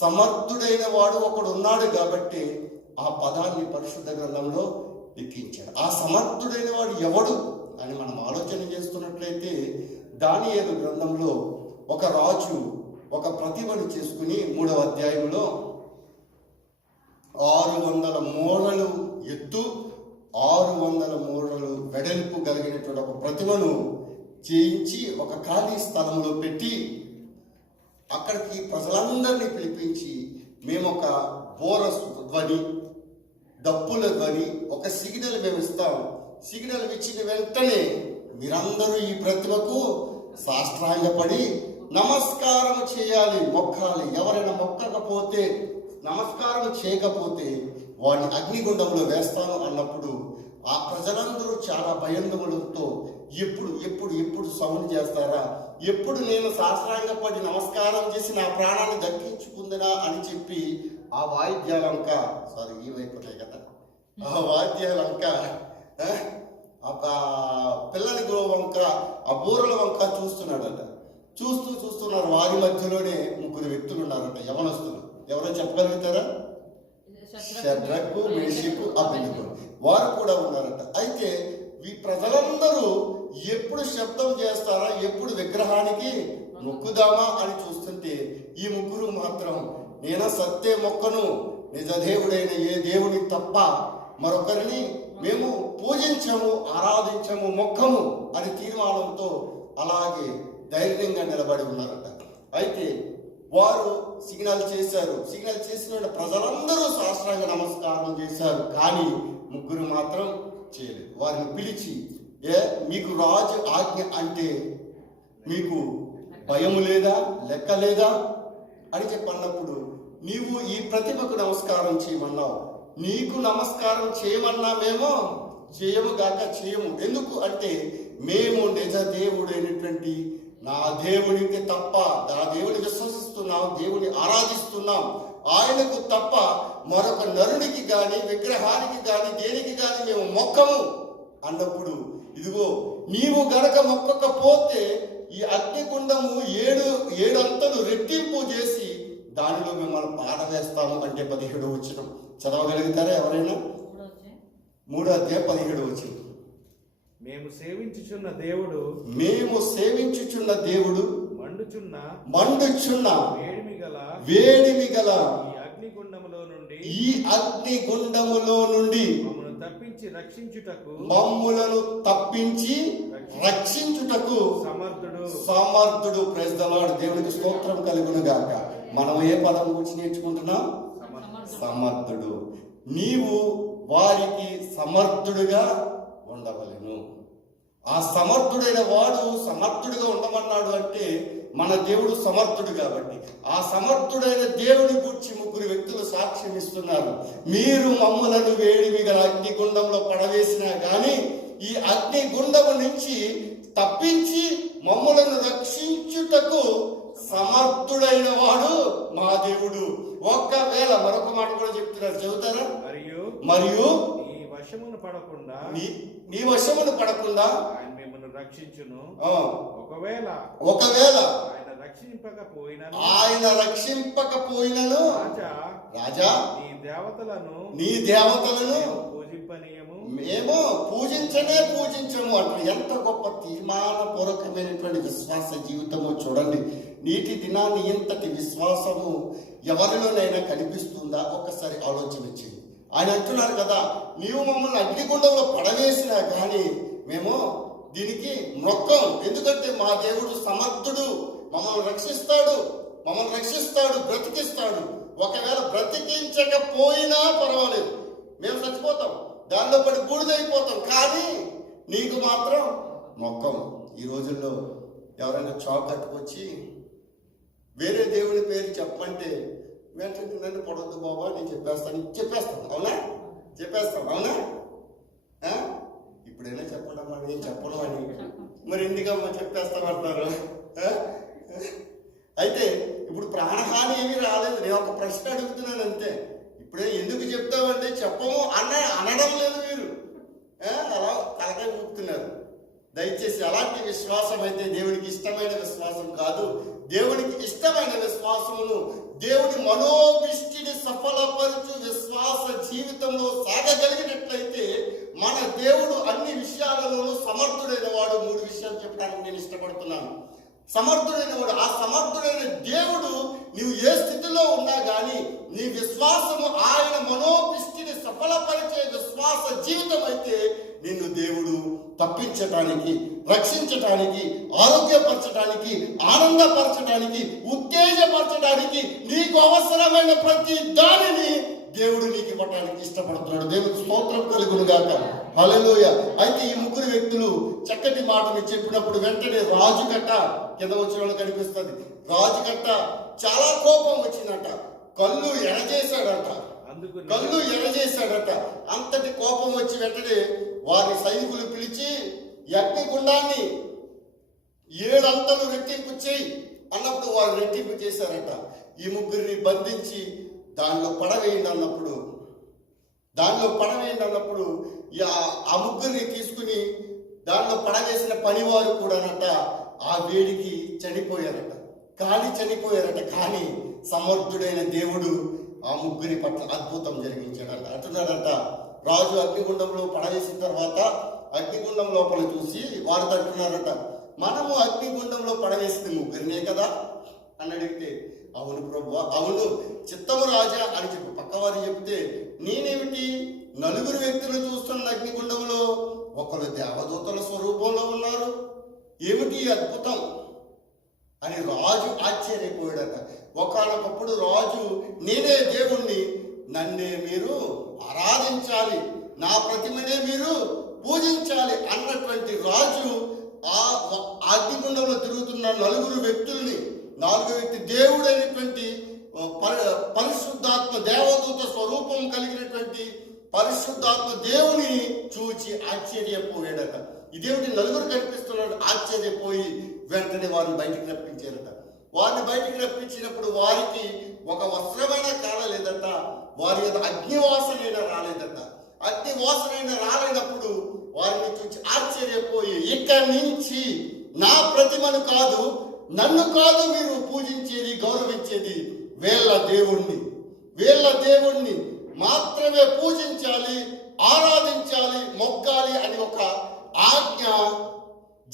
సమర్థుడైన వాడు ఒకడు ఉన్నాడు కాబట్టి ఆ పదాన్ని పరిశుద్ధ గ్రంథంలో లెక్కించాడు. ఆ సమర్థుడైన వాడు ఎవడు అని మనం ఆలోచన చేస్తున్నట్లయితే, దానియేలు గ్రంథంలో ఒక రాజు ఒక ప్రతిమను చేసుకుని 3వ అధ్యాయంలో 600 మూరలు ఎత్తు 600 మూరలు వెడల్పు కలిగినటువంటి ఒక ప్రతిమను చేయించి ఒక ఖాళీ స్థలంలో పెట్టి అక్కడికి ప్రజలందరినీ పిలిపించి, మేము ఒక బోరస్ ధ్వని, డప్పుల ధ్వని, ఒక సిగ్నల్ మేము ఇస్తాం, సిగ్నల్ ఇచ్చిన వెంటనే మీరందరూ ఈ ప్రతిమకు సాష్టాంగపడి నమస్కారం చేయాలి, మొక్కాలి. ఎవరైనా మొక్కకపోతే, నమస్కారం చేయకపోతే వాడిని అగ్నిగుండంలో వేస్తాను అన్నప్పుడు ఆ ప్రజలందరూ చాలా భయాందోళనతో ఎప్పుడు సౌండ్ చేస్తారా, ఎప్పుడు నేను సాష్టాంగపడి నమస్కారం చేసి నా ప్రాణాన్ని దక్కించుకుందినా అని చెప్పి ఆ వాయిద్యాలంక, ఈ వైపునే కదా, ఆ వాయిద్యాలంక పిల్లల వంక, ఆ బూరల వంక చూస్తున్నాడట. చూస్తున్నారు. వారి మధ్యలోనే 3 వ్యక్తులు ఉన్నారట, యవనస్తులు. ఎవరో చెప్పగలుగుతారా? షద్రకు, మేషకు, అబేద్నెగో వారు కూడా ఉన్నారట. అయితే ఈ ప్రజలందరూ ఎప్పుడు శబ్దం చేస్తారా, ఎప్పుడు విగ్రహానికి మొక్కుదామా అని చూస్తుంటే ఈ 3 మాత్రం, నేను సత్య మొక్కను, నిజదేవుడైన ఏ దేవుని తప్ప మరొకరిని మేము పూజించము, ఆరాధించము, మొక్కము అని తీర్మానంతో అలాగే ధైర్యంగా నిలబడి ఉన్నారట. అయితే వారు సిగ్నల్ చేసిన ప్రజలందరూ సాష్టాంగ నమస్కారం చేశారు. కానీ 3 మాత్రం చేయలేదు. వారిని పిలిచి, మీకు రాజు ఆజ్ఞ అంటే మీకు భయము లేదా, లెక్క లేదా అని చెప్పన్నప్పుడు, నీవు ఈ ప్రతిమకు నమస్కారం చేయమన్నావు, నీకు నమస్కారం చేయమన్నా మేము చేయము. ఎందుకు అంటే మేము నిజ దేవుడైనటువంటి నా దేవునికి తప్ప, నా దేవుని విశ్వసిస్తున్నాం, దేవుని ఆరాధిస్తున్నాం, ఆయనకు తప్ప మరొక నరునికి గాని, విగ్రహానికి గాని, దేనికి గాని మేము మొక్కము అన్నప్పుడు, ఇదిగో నీవు గనక మొక్కకపోతే ఈ అగ్నిగుండము 7 అంతలు రెట్టింపు చేసి దానిలో మిమ్మల్ని పాడవేస్తాము అంటే 17వ వచనం చదవగలుగుతారా ఎవరైనా? 3వ అధ్యాయం 17వ వచనం. మేము సేవించుచున్న దేవుడు మండుచున్న వేడిమి గల ఈ అగ్నిగుండములో నుండి తప్పించి రక్షించుటకు మమ్ములను తప్పించి రక్షించుటకు సమర్థుడు. Praise the Lord. దేవునికి స్తోత్రం కలుగును గాక. మనం ఏ పదం గురించి నేర్చుకుంటున్నాం? సమర్థుడు. నీవు వారికి సమర్థుడుగా ఉండవలెను. ఆ సమర్థుడైన వాడు సమర్థుడిగా ఉండమన్నాడు అంటే మన దేవుడు సమర్థుడు కాబట్టి ఆ సమర్థుడైన దేవుని గురించి ముగ్గురు వ్యక్తులు సాక్ష్యం ఇస్తున్నారు. మీరు మమ్ములను వేడిమి గల అగ్నిగుండంలో పడవేసినా గాని ఈ అగ్నిగుండము నుంచి తప్పించి మమ్ములను రక్షించుటకు సమర్థుడైన వాడు మా దేవుడు. ఒక్కవేళ మరొక మాట కూడా చెప్తున్నారు, చదువుతారా? మరియు నీ వశమును పడకుండా ఆయన మిమ్మల్ని రక్షించును. ఒకవేళ ఆయన రక్షింపకపోయినను రాజా నీ దేవతలను మేము పూజించము అంటే ఎంత గొప్ప తీర్మానపూర్వకమైనటువంటి విశ్వాస జీవితము చూడండి. నీటి దినాన్ని ఇంతటి విశ్వాసము ఎవరిలోనైనా కనిపిస్తుందా? ఒక్కసారి ఆలోచించింది. ఆయన అంటున్నారు కదా, నీవు మమ్మల్ని అగ్నిగుండంలో పడవేసినా కానీ మేము దీనికి మొక్కం. ఎందుకంటే మా దేవుడు సమర్థుడు, మమ్మల్ని రక్షిస్తాడు, బ్రతికిస్తాడు. ఒకవేళ బ్రతికించకపోయినా పర్వాలేదు, మేము చచ్చిపోతాం, దానిలో పడి బూడిదైపోతాం, కానీ నీకు మాత్రం మొక్కం. ఈ రోజుల్లో ఎవరైనా చాక్ కట్టుకొచ్చి వేరే దేవుని పేరు చెప్పమంటే వెంటనే నన్ను పొడవద్దు బాబా, నేను చెప్పేస్తాను. అవునా? ఇప్పుడైనా చెప్పడం అని నేను చెప్పడం అని మరి ఎందుకమ్మా చెప్పేస్తామంటారు? అయితే ఇప్పుడు ప్రాణహాని ఏమీ రాలేదు. నేను ఒక ప్రశ్న అడుగుతున్నాను అంతే. ఇప్పుడే ఎందుకు చెప్తామంటే చెప్పము అనడం లేదు. మీరు అలా తలకాయ ఊపుతున్నారు. దయచేసి అలాంటి విశ్వాసం అయితే దేవునికి ఇష్టమైన విశ్వాసం కాదు. దేవునికి ఇష్టమైన విశ్వాసమును దేవుని మనోభిష్టిని సఫలపరచు విశ్వాస జీవితంలో సాగగలిగినట్లయితే మన దేవుడు అన్ని విషయాలలోనూ సమర్థుడైన వాడు. 3 విషయాలు చెప్పడానికి నేను ఇష్టపడుతున్నాను. సమర్థుడైన వాడు, ఆ సమర్థుడైన దేవుడు నీవు ఏ స్థితిలో ఉన్నా కానీ నీ విశ్వాసము ఆయన మనోభిష్టిని సఫలపరిచే విశ్వాస జీవితం అయితే నిన్ను దేవుడు తప్పించటానికి, రక్షించటానికి, ఆరోగ్యపరచడానికి, ఆనందపరచడానికి, ఉత్తేజపరచడానికి, నీకు అవసరమైన ప్రతి దానిని దేవుడు నీకు ఇవ్వటానికి ఇష్టపడుతున్నాడు. దేవుడికి స్తోత్రం కలుగును గాక. హల్లెలూయా. అయితే ఈ ముగ్గురు వ్యక్తులు చక్కటి మాటని చెప్పినప్పుడు వెంటనే రాజుకట్ట కింద వచ్చిన వాళ్ళు కనిపిస్తుంది. రాజుకట్ట చాలా కోపం వచ్చిందట, కళ్ళు ఎరజేశాడట. అంతటి కోపం వచ్చి వెంటనే వారి సైనికులు పిలిచి అగ్నిగుండాన్ని 7 అంతలు రెట్టింపు చేయి అన్నప్పుడు వారు రెట్టింపు చేశారట. ఈ ముగ్గురిని బంధించి దానిలో పడవేయండి అన్నప్పుడు ఆ ముగ్గురిని తీసుకుని దానిలో పడవేసిన పనివారు కూడానట ఆ వేడికి చనిపోయారట. కానీ సమర్థుడైన దేవుడు ఆ ముగ్గురి పట్ల అద్భుతం జరిగించాడంట. అంటున్నాడంట, రాజు అగ్నిగుండంలో పడవేసిన తర్వాత అగ్నిగుండం లోపల చూసి వారు అంటున్నారట, మనము అగ్నిగుండంలో పడవేసింది ముగ్గురినే కదా అని అడిగితే, అవును ప్రభువా, అవును చిత్తము రాజా అని చెప్పి పక్కవారు చెప్తే, నేనేమిటి 4 వ్యక్తులు చూస్తున్న అగ్నిగుండంలో ఒకరు దేవదూతల స్వరూపంలో ఉన్నారు, ఏమిటి అద్భుతం అని రాజు ఆశ్చర్యపోయాడట. ఒకనొకప్పుడు రాజు నేనే దేవుణ్ణి, నన్నే మీరు ఆరాధించాలి, నా ప్రతిమనే మీరు పూజించాలి అన్నటువంటి రాజు ఆ అగ్నిగుండంలో తిరుగుతున్న 4 వ్యక్తుల్ని, 4 వ్యక్తి దేవుడైనటువంటి పరిశుద్ధాత్మ దేవదూత స్వరూపం కలిగినటువంటి పరిశుద్ధాత్మ దేవుని చూచి ఆశ్చర్యపోయాడట. ఇదేమిటి 4 కనిపిస్తున్నాడు, ఆశ్చర్యపోయి వెంటనే వారిని బయటికి రప్పించారట. వారిని బయటికి రప్పించినప్పుడు వారికి ఒక వస్త్రమైన కాలలేదట, వారి యొక్క అగ్నివాసనైనా రాలేదట. అగ్నివాసనైనా రాలేనప్పుడు వారిని చూసి ఆశ్చర్యపోయి, ఇక్కడి నుంచి నా ప్రతిమను కాదు, నన్ను కాదు మీరు పూజించేది, గౌరవించేది, వీళ్ళ దేవుణ్ణి మాత్రమే పూజించాలి, ఆరాధించాలి, మొక్కాలి అని ఒక ఆజ్ఞ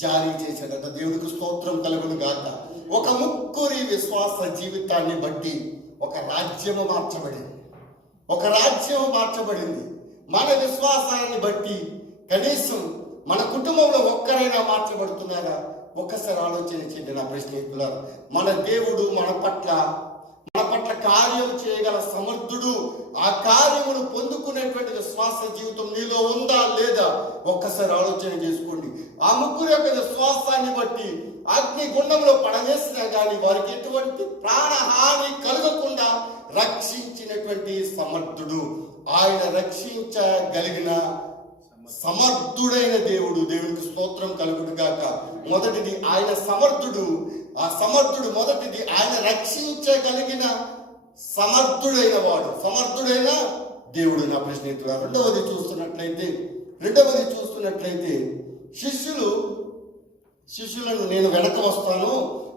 జారీ చేశాడట. దేవుడికి స్తోత్రం కలుగును గాక. ఒక ముగ్గురి విశ్వాస జీవితాన్ని బట్టి ఒక రాజ్యము మార్చబడింది. మన విశ్వాసాన్ని బట్టి కనీసం మన కుటుంబంలో ఒక్కరైనా మార్చబడుతున్నారా? ఒక్కసారి ఆలోచన చేయండి నా స్నేహితులారా. మన దేవుడు మన పట్ల కార్యం చేయగల సమర్థుడు. ఆ కార్యమును పొందుకునేటువంటి విశ్వాస జీవితం నీలో ఉందా లేదా ఒక్కసారి ఆలోచన చేసుకోండి. ఆ ముగ్గురు యొక్క విశ్వాసాన్ని బట్టి అగ్ని గుండంలో పడవేసినా కానీ వారికి ఎటువంటి ప్రాణహాని కలగకుండా రక్షించినటువంటి సమర్థుడు. ఆయన రక్షించగలిగిన సమర్థుడైన దేవుడు. దేవునికి స్తోత్రం కలుగును గాక. మొదటిది ఆయన సమర్థుడు. ఆ సమర్థుడు మొదటిది ఆయన రక్షించగలిగిన సమర్థుడైన వాడు, సమర్థుడైన దేవుడు. నా స్నేహితుడు, రెండవది చూస్తున్నట్లయితే శిష్యులను నేను వెనక వస్తాను,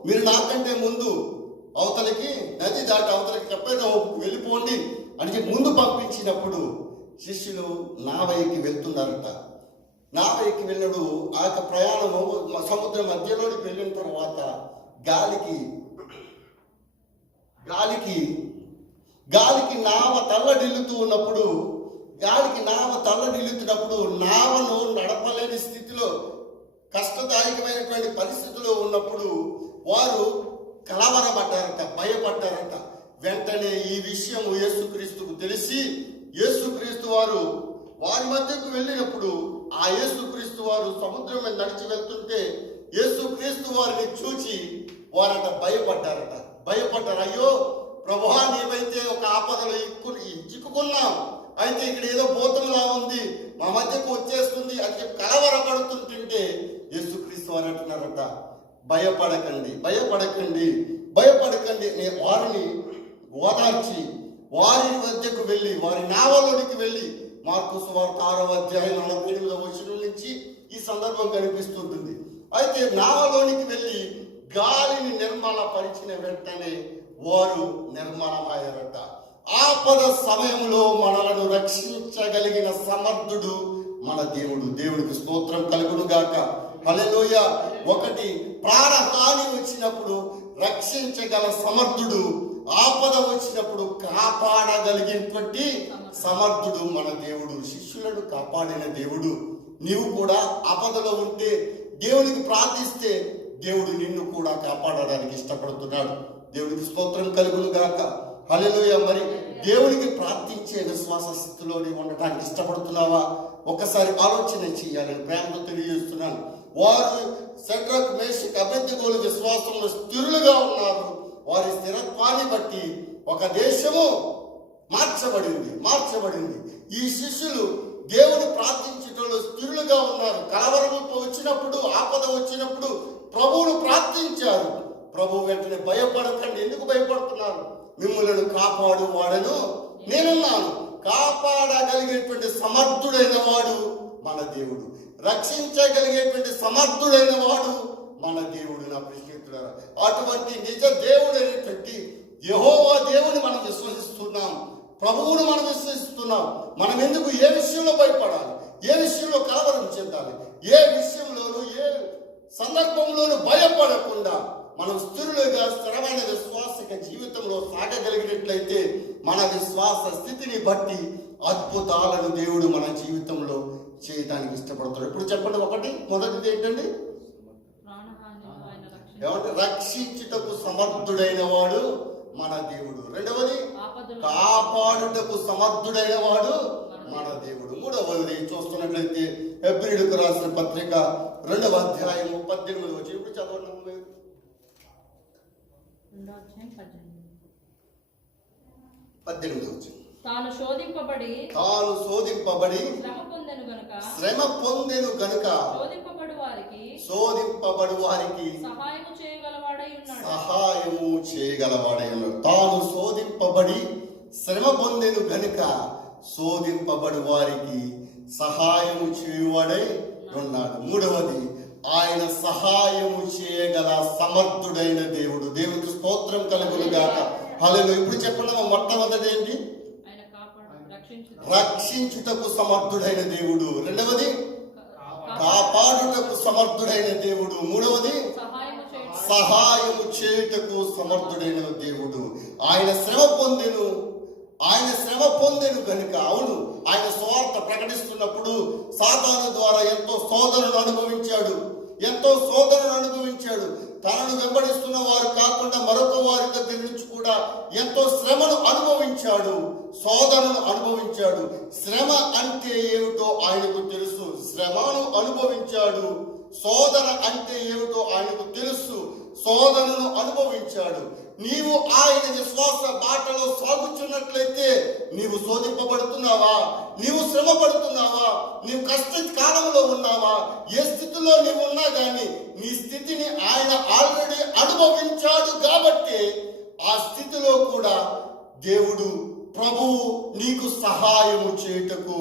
మీరు నాకంటే ముందు అవతలికి నది దాటి అవతలికి చెప్పైనా వెళ్ళిపోండి అని చెప్పి ముందు పంపించినప్పుడు శిష్యులు నావైకి వెళ్తున్నారట. నావైకి వెళ్ళడు ఆ యొక్క ప్రయాణము సముద్రం మధ్యలోకి వెళ్ళిన తర్వాత గాలికి నావ తల్లడిల్లుతున్నప్పుడు నావను నడపలేని స్థితిలో, కష్టదాయకమైనటువంటి పరిస్థితిలో ఉన్నప్పుడు వారు కలవరపడ్డారట, భయపడ్డారట. వెంటనే ఈ విషయం యేసుక్రీస్తుకు తెలిసి యేసుక్రీస్తు వారు వారి మధ్యకు వెళ్ళినప్పుడు ఆ యేసుక్రీస్తు వారు సముద్రం మీద నడిచి వెళ్తుంటే యేసుక్రీస్తు వారిని చూచి వారట భయపడ్డారు. అయ్యో ప్రభువా, నీవైతే ఒక ఆపదలో చిక్కుకున్నాం, అయితే ఇక్కడ ఏదో భూతంలా ఉంది, మా మధ్యకు వచ్చేస్తుంది అని చెప్పి కలవరపడుతుంటుంటే యేసుక్రీస్తు వారు అంటున్నారట, భయపడకండి. నేను వారిని ఓదార్చి వారి మధ్యకు వెళ్ళి వారి నావలోనికి వెళ్ళి మార్కు సువార్త 6వ అధ్యాయం 48వ వచనం నుంచి ఈ సందర్భం కనిపిస్తుంటుంది. అయితే నావలోనికి వెళ్ళి గాలిని నిర్మలపరిచిన వెంటనే వారు నిర్మలమయ్యారట. ఆపద సమయంలో మనలను రక్షించగలిగిన సమర్థుడు మన దేవుడు. దేవుడికి స్తోత్రం కలుగును గాక. హల్లెలూయా. ఒకటి, ప్రాణహాని వచ్చినప్పుడు రక్షించగల సమర్థుడు, ఆపద వచ్చినప్పుడు కాపాడగలిగినటువంటి సమర్థుడు మన దేవుడు. శిష్యులను కాపాడిన దేవుడు. నీవు కూడా ఆపదలో ఉంటే దేవునికి ప్రార్థిస్తే దేవుడు నిన్ను కూడా కాపాడడానికి ఇష్టపడుతున్నాడు. దేవునికి స్తోత్రం కలుగును గాక. హల్లెలూయా. మరి దేవునికి ప్రార్థించే విశ్వాస స్థితిలోనే ఉండటానికి ఇష్టపడుతున్నావా? ఒకసారి ఆలోచన చేయాలని ప్రేమతో తెలియజేస్తున్నాను. వారు షడ్రక్, మేషక్, అబేద్నెగోల విశ్వాసంలో స్థిరులుగా ఉన్నారు. వారి స్థిరత్వాన్ని బట్టి ఒక దేశము మార్చబడింది. ఈ శిష్యులు దేవుని ప్రార్థించడంలో స్థిరులుగా ఉన్నారు. కలవరం వచ్చినప్పుడు, ఆపద వచ్చినప్పుడు ప్రభువును ప్రార్థించారు. ప్రభు వెంటనే భయపడకండి. ఎందుకు భయపడుతున్నారు? మిమ్మల్ని కాపాడు వాడను నేనున్నాను. కాపాడగలిగేటువంటి సమర్థుడైన వాడు మన దేవుడు. రక్షించగలిగేటువంటి సమర్థుడైన వాడు మన దేవుడు. నా ప్రియమిత్రులారా, అటువంటి నిజ దేవుడైనటువంటి యెహోవా దేవుని మనం విశ్వసిస్తున్నాం, ప్రభువును మనం విశ్వసిస్తున్నాం. మనం ఎందుకు ఏ విషయంలో భయపడాలి? ఏ విషయంలో కలవరం చెందాలి? ఏ విషయంలోనూ ఏ సందర్భంలోనూ భయపడకుండా మనం స్థిరమైన విశ్వాసిక జీవితంలో సాగగలిగినట్లయితే మన విశ్వాస స్థితిని బట్టి అద్భుతాలను దేవుడు మన జీవితంలో చేయడానికి ఇష్టపడతాడు. ఇప్పుడు చెప్పండి. మొదటిది ఏంటండి? రక్షించుటకు సమర్థుడైన వాడు మన దేవుడు. రెండవది, కాపాడుటకు సమర్థుడైన వాడు మన దేవుడు. మూడవది చూస్తున్నట్లయితే హెబ్రీయులకు రాసిన పత్రిక 2వ అధ్యాయము 18వ వచనం. ఇప్పుడు చదవండి. తాను శోధింపబడి శ్రమ పొందెను గనుక శోధింపబడు వారికి సహాయము చేయగలవాడై ఉన్నాడు. తాను శోధింపబడి శ్రమ పొందెను గనుక శోధింపబడు వారికి సహాయము చేయువాడై ఉన్నాడు. మూడవది, ఆయన సహాయము చేయగల సమర్థుడైన దేవుడు. దేవునికి స్తోత్రం కలుగును గాక. హల్లెలూయా. ఇప్పుడు చెప్పండి. మొట్టమొదటి ఏంటి? రక్షించుటకు సమర్థుడైన దేవుడు. రెండవది, కాపాడుటకు సమర్థుడైన దేవుడు. మూడవది, సహాయము చేయుటకు సమర్థుడైన దేవుడు. ఆయన శ్రమ పొందెను, ఆయన శ్రమ పొందెను కనుక. అవును, ఆయన స్వార్థ ప్రకటిస్తున్నప్పుడు సాతాను ద్వారా ఎంతో శోధనను అనుభవించాడు. తనను వెంబడిస్తున్న వారు కాకుండా మరొక వారి దగ్గర నుంచి కూడా ఎంతో శ్రమను అనుభవించాడు, శోధనను అనుభవించాడు. శ్రమ అంటే ఏమిటో ఆయనకు తెలుసు. శ్రమను అనుభవించాడు. శోధన అంటే ఏమిటో ఆయనకు తెలుసు. శోధనను అనుభవించాడు. నీవు ఆయన విశ్వాస బాటలో సాగుచున్నట్లయితే నీవు శోధింపబడుతున్నావా? నీవు శ్రమ పడుతున్నావా? నీవు కష్ట కాలంలో ఉన్నావా? ఏ స్థితిలో నీవు ఉన్నా కానీ నీ స్థితిని ఆయన ఆల్రెడీ అనుభవించాడు కాబట్టి ఆ స్థితిలో కూడా దేవుడు ప్రభువు నీకు సహాయము చేయుటకు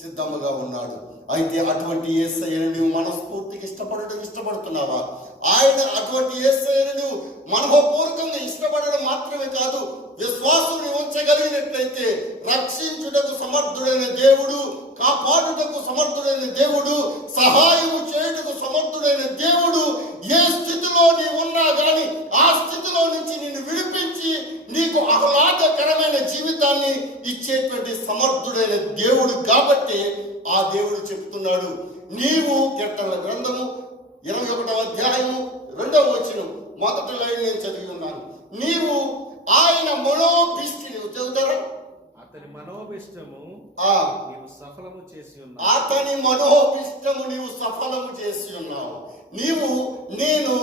సిద్ధముగా ఉన్నాడు. అయితే అటువంటి యేసయ్యను నువ్వు మనస్ఫూర్తిగా ఇష్టపడుతున్నావా? ఆయన అటువంటి యేసయ్యను నువ్వు మనోపూర్వకంగా ఇష్టపడడం మాత్రమే కాదు, విశ్వాసం ఉంచగలిగినట్లయితే రక్షించుటకు సమర్థుడైన దేవుడు, కాపాడుటకు సమర్థుడైన దేవుడు, సహాయము చేయుటకు సమర్థుడైన దేవుడు ఏ స్థితిలో నీవు ఉన్నా గాని ఆ స్థితిలో నుంచి నిన్ను విడిపించి నీకు ఆహ్లాదకరమైన జీవితాన్ని ఇచ్చేటువంటి సమర్థుడైన దేవుడు కాబట్టి ఆ దేవుడు చెప్తున్నాడు. నీవు కీర్తనల గ్రంథము 21వ అధ్యాయము 2వ వచనం మొదటి లైన్ నేను చదివి ఉన్నాను. నీవు ఆయన మనోభిష్టిని చదువుతారా? అతని మనోభిష్టము నీవు సఫలము చేసి ఉన్నావు. అతని మనోభిష్టము నీవు సఫలము చేసి ఉన్నావు. నేను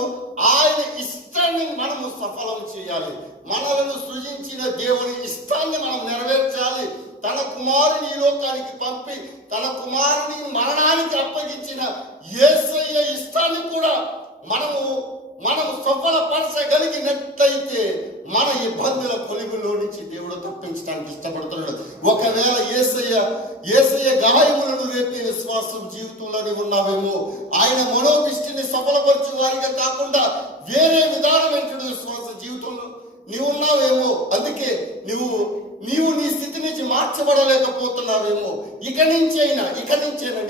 ఆయన ఇష్టాన్ని మనము సఫలం చేయాలి. మనలను సృజించిన దేవుని ఇష్టాన్ని మనం నెరవేర్చాలి. తన కుమారుని ఈ లోకానికి పంపి తన కుమారుని మరణానికి అప్పగించిన యేసయ్య ఇష్టాన్ని కూడా మనము సఫలపరచగలిగినట్లయితే మన ఇబ్బందుల కొలిమిలో నుంచి దేవుడు తప్పించడానికి ఇష్టపడుతున్నాడు. ఒకవేళ యేసయ్య గాయములను రేపే విశ్వాసం జీవితంలో ఉన్నావేమో, ఆయన మనోభిష్టిని సఫలపరచు వారిగా కాకుండా వేరే విధానమైనటువంటి విశ్వాస జీవితంలో నీవు ఉన్నావేమో. అందుకే నీవు నీ స్థితి నుంచి మార్చబడలేకపోతున్నావేమో. ఇక నుంచైనా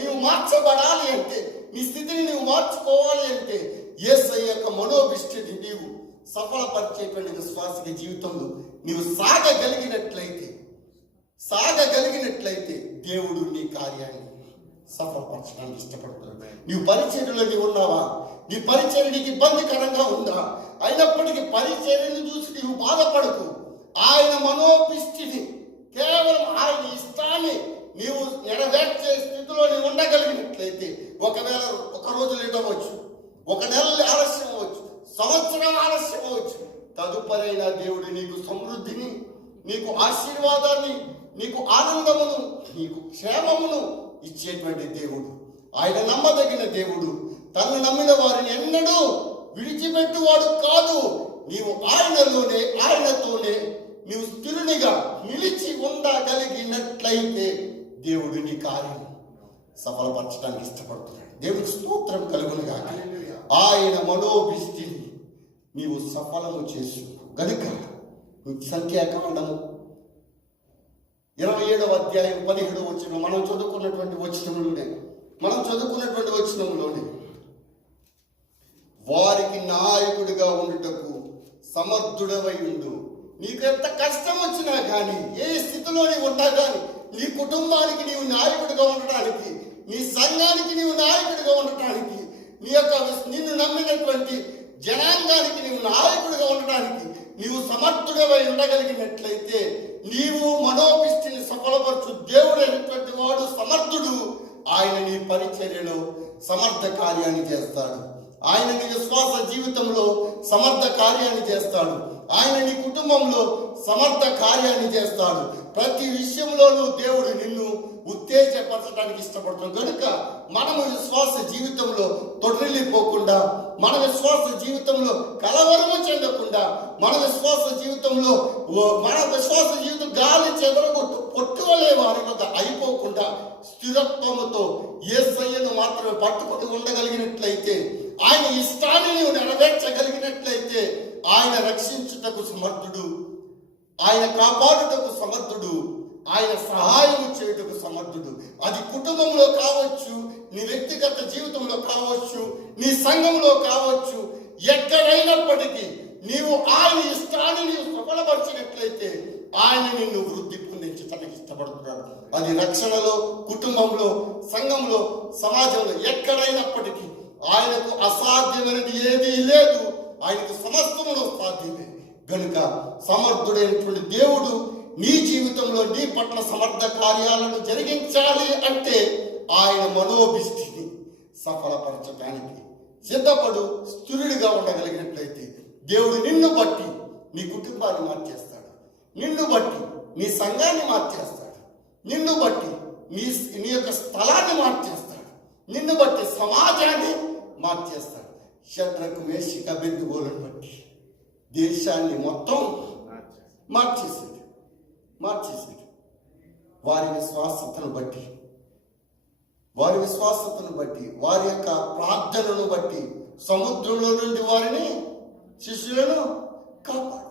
నీవు మార్చబడాలి అంటే, నీ స్థితిని నీవు మార్చుకోవాలి అంటే యేసయ్య యొక్క మనోభిష్టిని నీవు సఫలపరిచేటువంటి విశ్వాసిక జీవితంలో నీవు సాగగలిగినట్లయితే దేవుడు నీ కార్యాన్ని సఫలపరచడానికి ఇష్టపడుతున్నాడు. నీవు పరిచర్యలో నీవు ఉన్నావా? నీ పరిచర్య నీకు ఇబ్బందికరంగా ఉందా? అయినప్పటికీ పరిచర్యను చూసి నీవు బాధపడకు. ఆయన మనోభిష్టిని, కేవలం ఆయన ఇష్టాన్ని నీవు నెరవేర్చే స్థితిలో నీవు ఉండగలిగినట్లయితే, ఒకవేళ ఒక రోజు లేట్ అవ్వచ్చు, ఒక నెల ఆలస్యం అవ్వచ్చు, సంవత్సరం ఆలస్యం అవ్వచ్చు, తదుపరైన దేవుడు నీకు సమృద్ధిని, నీకు ఆశీర్వాదాన్ని, నీకు ఆనందమును, నీకు క్షేమమును ఇచ్చేటువంటి దేవుడు. ఆయన నమ్మదగిన దేవుడు. తను నమ్మిన వారిని ఎన్నడూ విడిచిపెట్టువాడు కాదు. నీవు ఆయనతోనే నీవు స్థిరునిగా నిలిచి ఉండగలిగినట్లయితే దేవుడు నీ కార్యం సఫలపరచడానికి ఇష్టపడుతున్నాడు. దేవుడికి స్తోత్రం కలుగునుగా. ఆయన మనోభిష్టిని నీవు సఫలము చేసు గనుక సంఖ్యాకాండము 27వ అధ్యాయం 17వ వచనం మనం చదువుకున్నటువంటి వచనంలోనే వారికి నాయకుడిగా ఉండుటకు సమర్థుడవై ఉండు. నీకు ఎంత కష్టం వచ్చినా కానీ, ఏ స్థితిలో నీవు ఉన్నా కానీ, నీ కుటుంబానికి నీవు నాయకుడిగా ఉండటానికి, నీ సంఘానికి నీవు నాయకుడిగా ఉండటానికి, నిన్ను నమ్మినటువంటి జనాంగానికి నీవు నాయకుడిగా ఉండడానికి నీవు సమర్థుడవై ఉండగలిగినట్లయితే, నీవు మనోభిష్టిని సఫలపరచు దేవుడైనటువంటి వాడు సమర్థుడు. ఆయన నీ పరిచర్యలో సమర్థ కార్యాన్ని చేస్తాడు. ఆయన నీ విశ్వాస జీవితంలో సమర్థ కార్యాన్ని చేస్తాడు. ఆయన నీ కుటుంబంలో సమర్థ కార్యాన్ని చేస్తాడు. ప్రతి విషయంలోనూ దేవుడు నిన్ను ఉత్తేజపరచడానికి ఇష్టపడుతున్నాడు. కనుక మనము విశ్వాస జీవితంలో తొట్టిల్లిపోకుండా, మన విశ్వాస జీవితంలో కలవరము చెందకుండా, మన విశ్వాస జీవితం గాలి చెదరగొట్టు పొట్టువలే వారి వద్ద అయిపోకుండా స్థిరత్వముతో యేసయ్యను మాత్రమే పట్టుకొని ఉండగలిగినట్లయితే, ఆయన ఇష్టాన్ని నీవు నెరవేర్చగలిగినట్లయితే, ఆయన రక్షించుటకు సమర్థుడు, ఆయన కాపాడుటకు సమర్థుడు, ఆయన సహాయం చేయుటకు సమర్థుడు. అది కుటుంబంలో కావచ్చు, నీ వ్యక్తిగత జీవితంలో కావచ్చు, నీ సంఘంలో కావచ్చు, ఎక్కడైనప్పటికీ నీవు ఆయన ఇష్టాన్ని నీవు సఫలపరిచినట్లయితే కలిగినట్లయితే ఆయన నిన్ను వృద్ధి పొందించడానికి ఇష్టపడుతున్నాడు. అది రక్షణలో, కుటుంబంలో, సంఘంలో, సమాజంలో ఎక్కడైనప్పటికీ ఆయనకు అసాధ్యమైనది ఏదీ లేదు. ఆయనకు సమస్తములో సాధ్యమే. గనుక సమర్థుడైనటువంటి దేవుడు నీ జీవితంలో నీ పట్ల సమర్థ కార్యాలను జరిగించాలి అంటే ఆయన మనోభిష్టిని సఫలపరచడానికి సిద్ధపడు. స్థిరుడిగా ఉండగలిగినట్లయితే దేవుడు నిన్ను బట్టి నీ కుటుంబాన్ని మార్చేస్తాడు, నిన్ను బట్టి నీ సంఘాన్ని మార్చేస్తాడు, నిన్ను బట్టి నీ యొక్క స్థలాన్ని మార్చేస్తాడు, నిన్ను బట్టి సమాజాన్ని మార్చేస్తాడు. షడ్రకు, మేషిక, అబేద్నెగోలను బట్టి దేశాన్ని మొత్తం మార్చేసాడు. వారి విశ్వాసతను బట్టి, వారి యొక్క ప్రార్థనను బట్టి సముద్రంలో నుండి వారిని, శిష్యులను కాపాడు.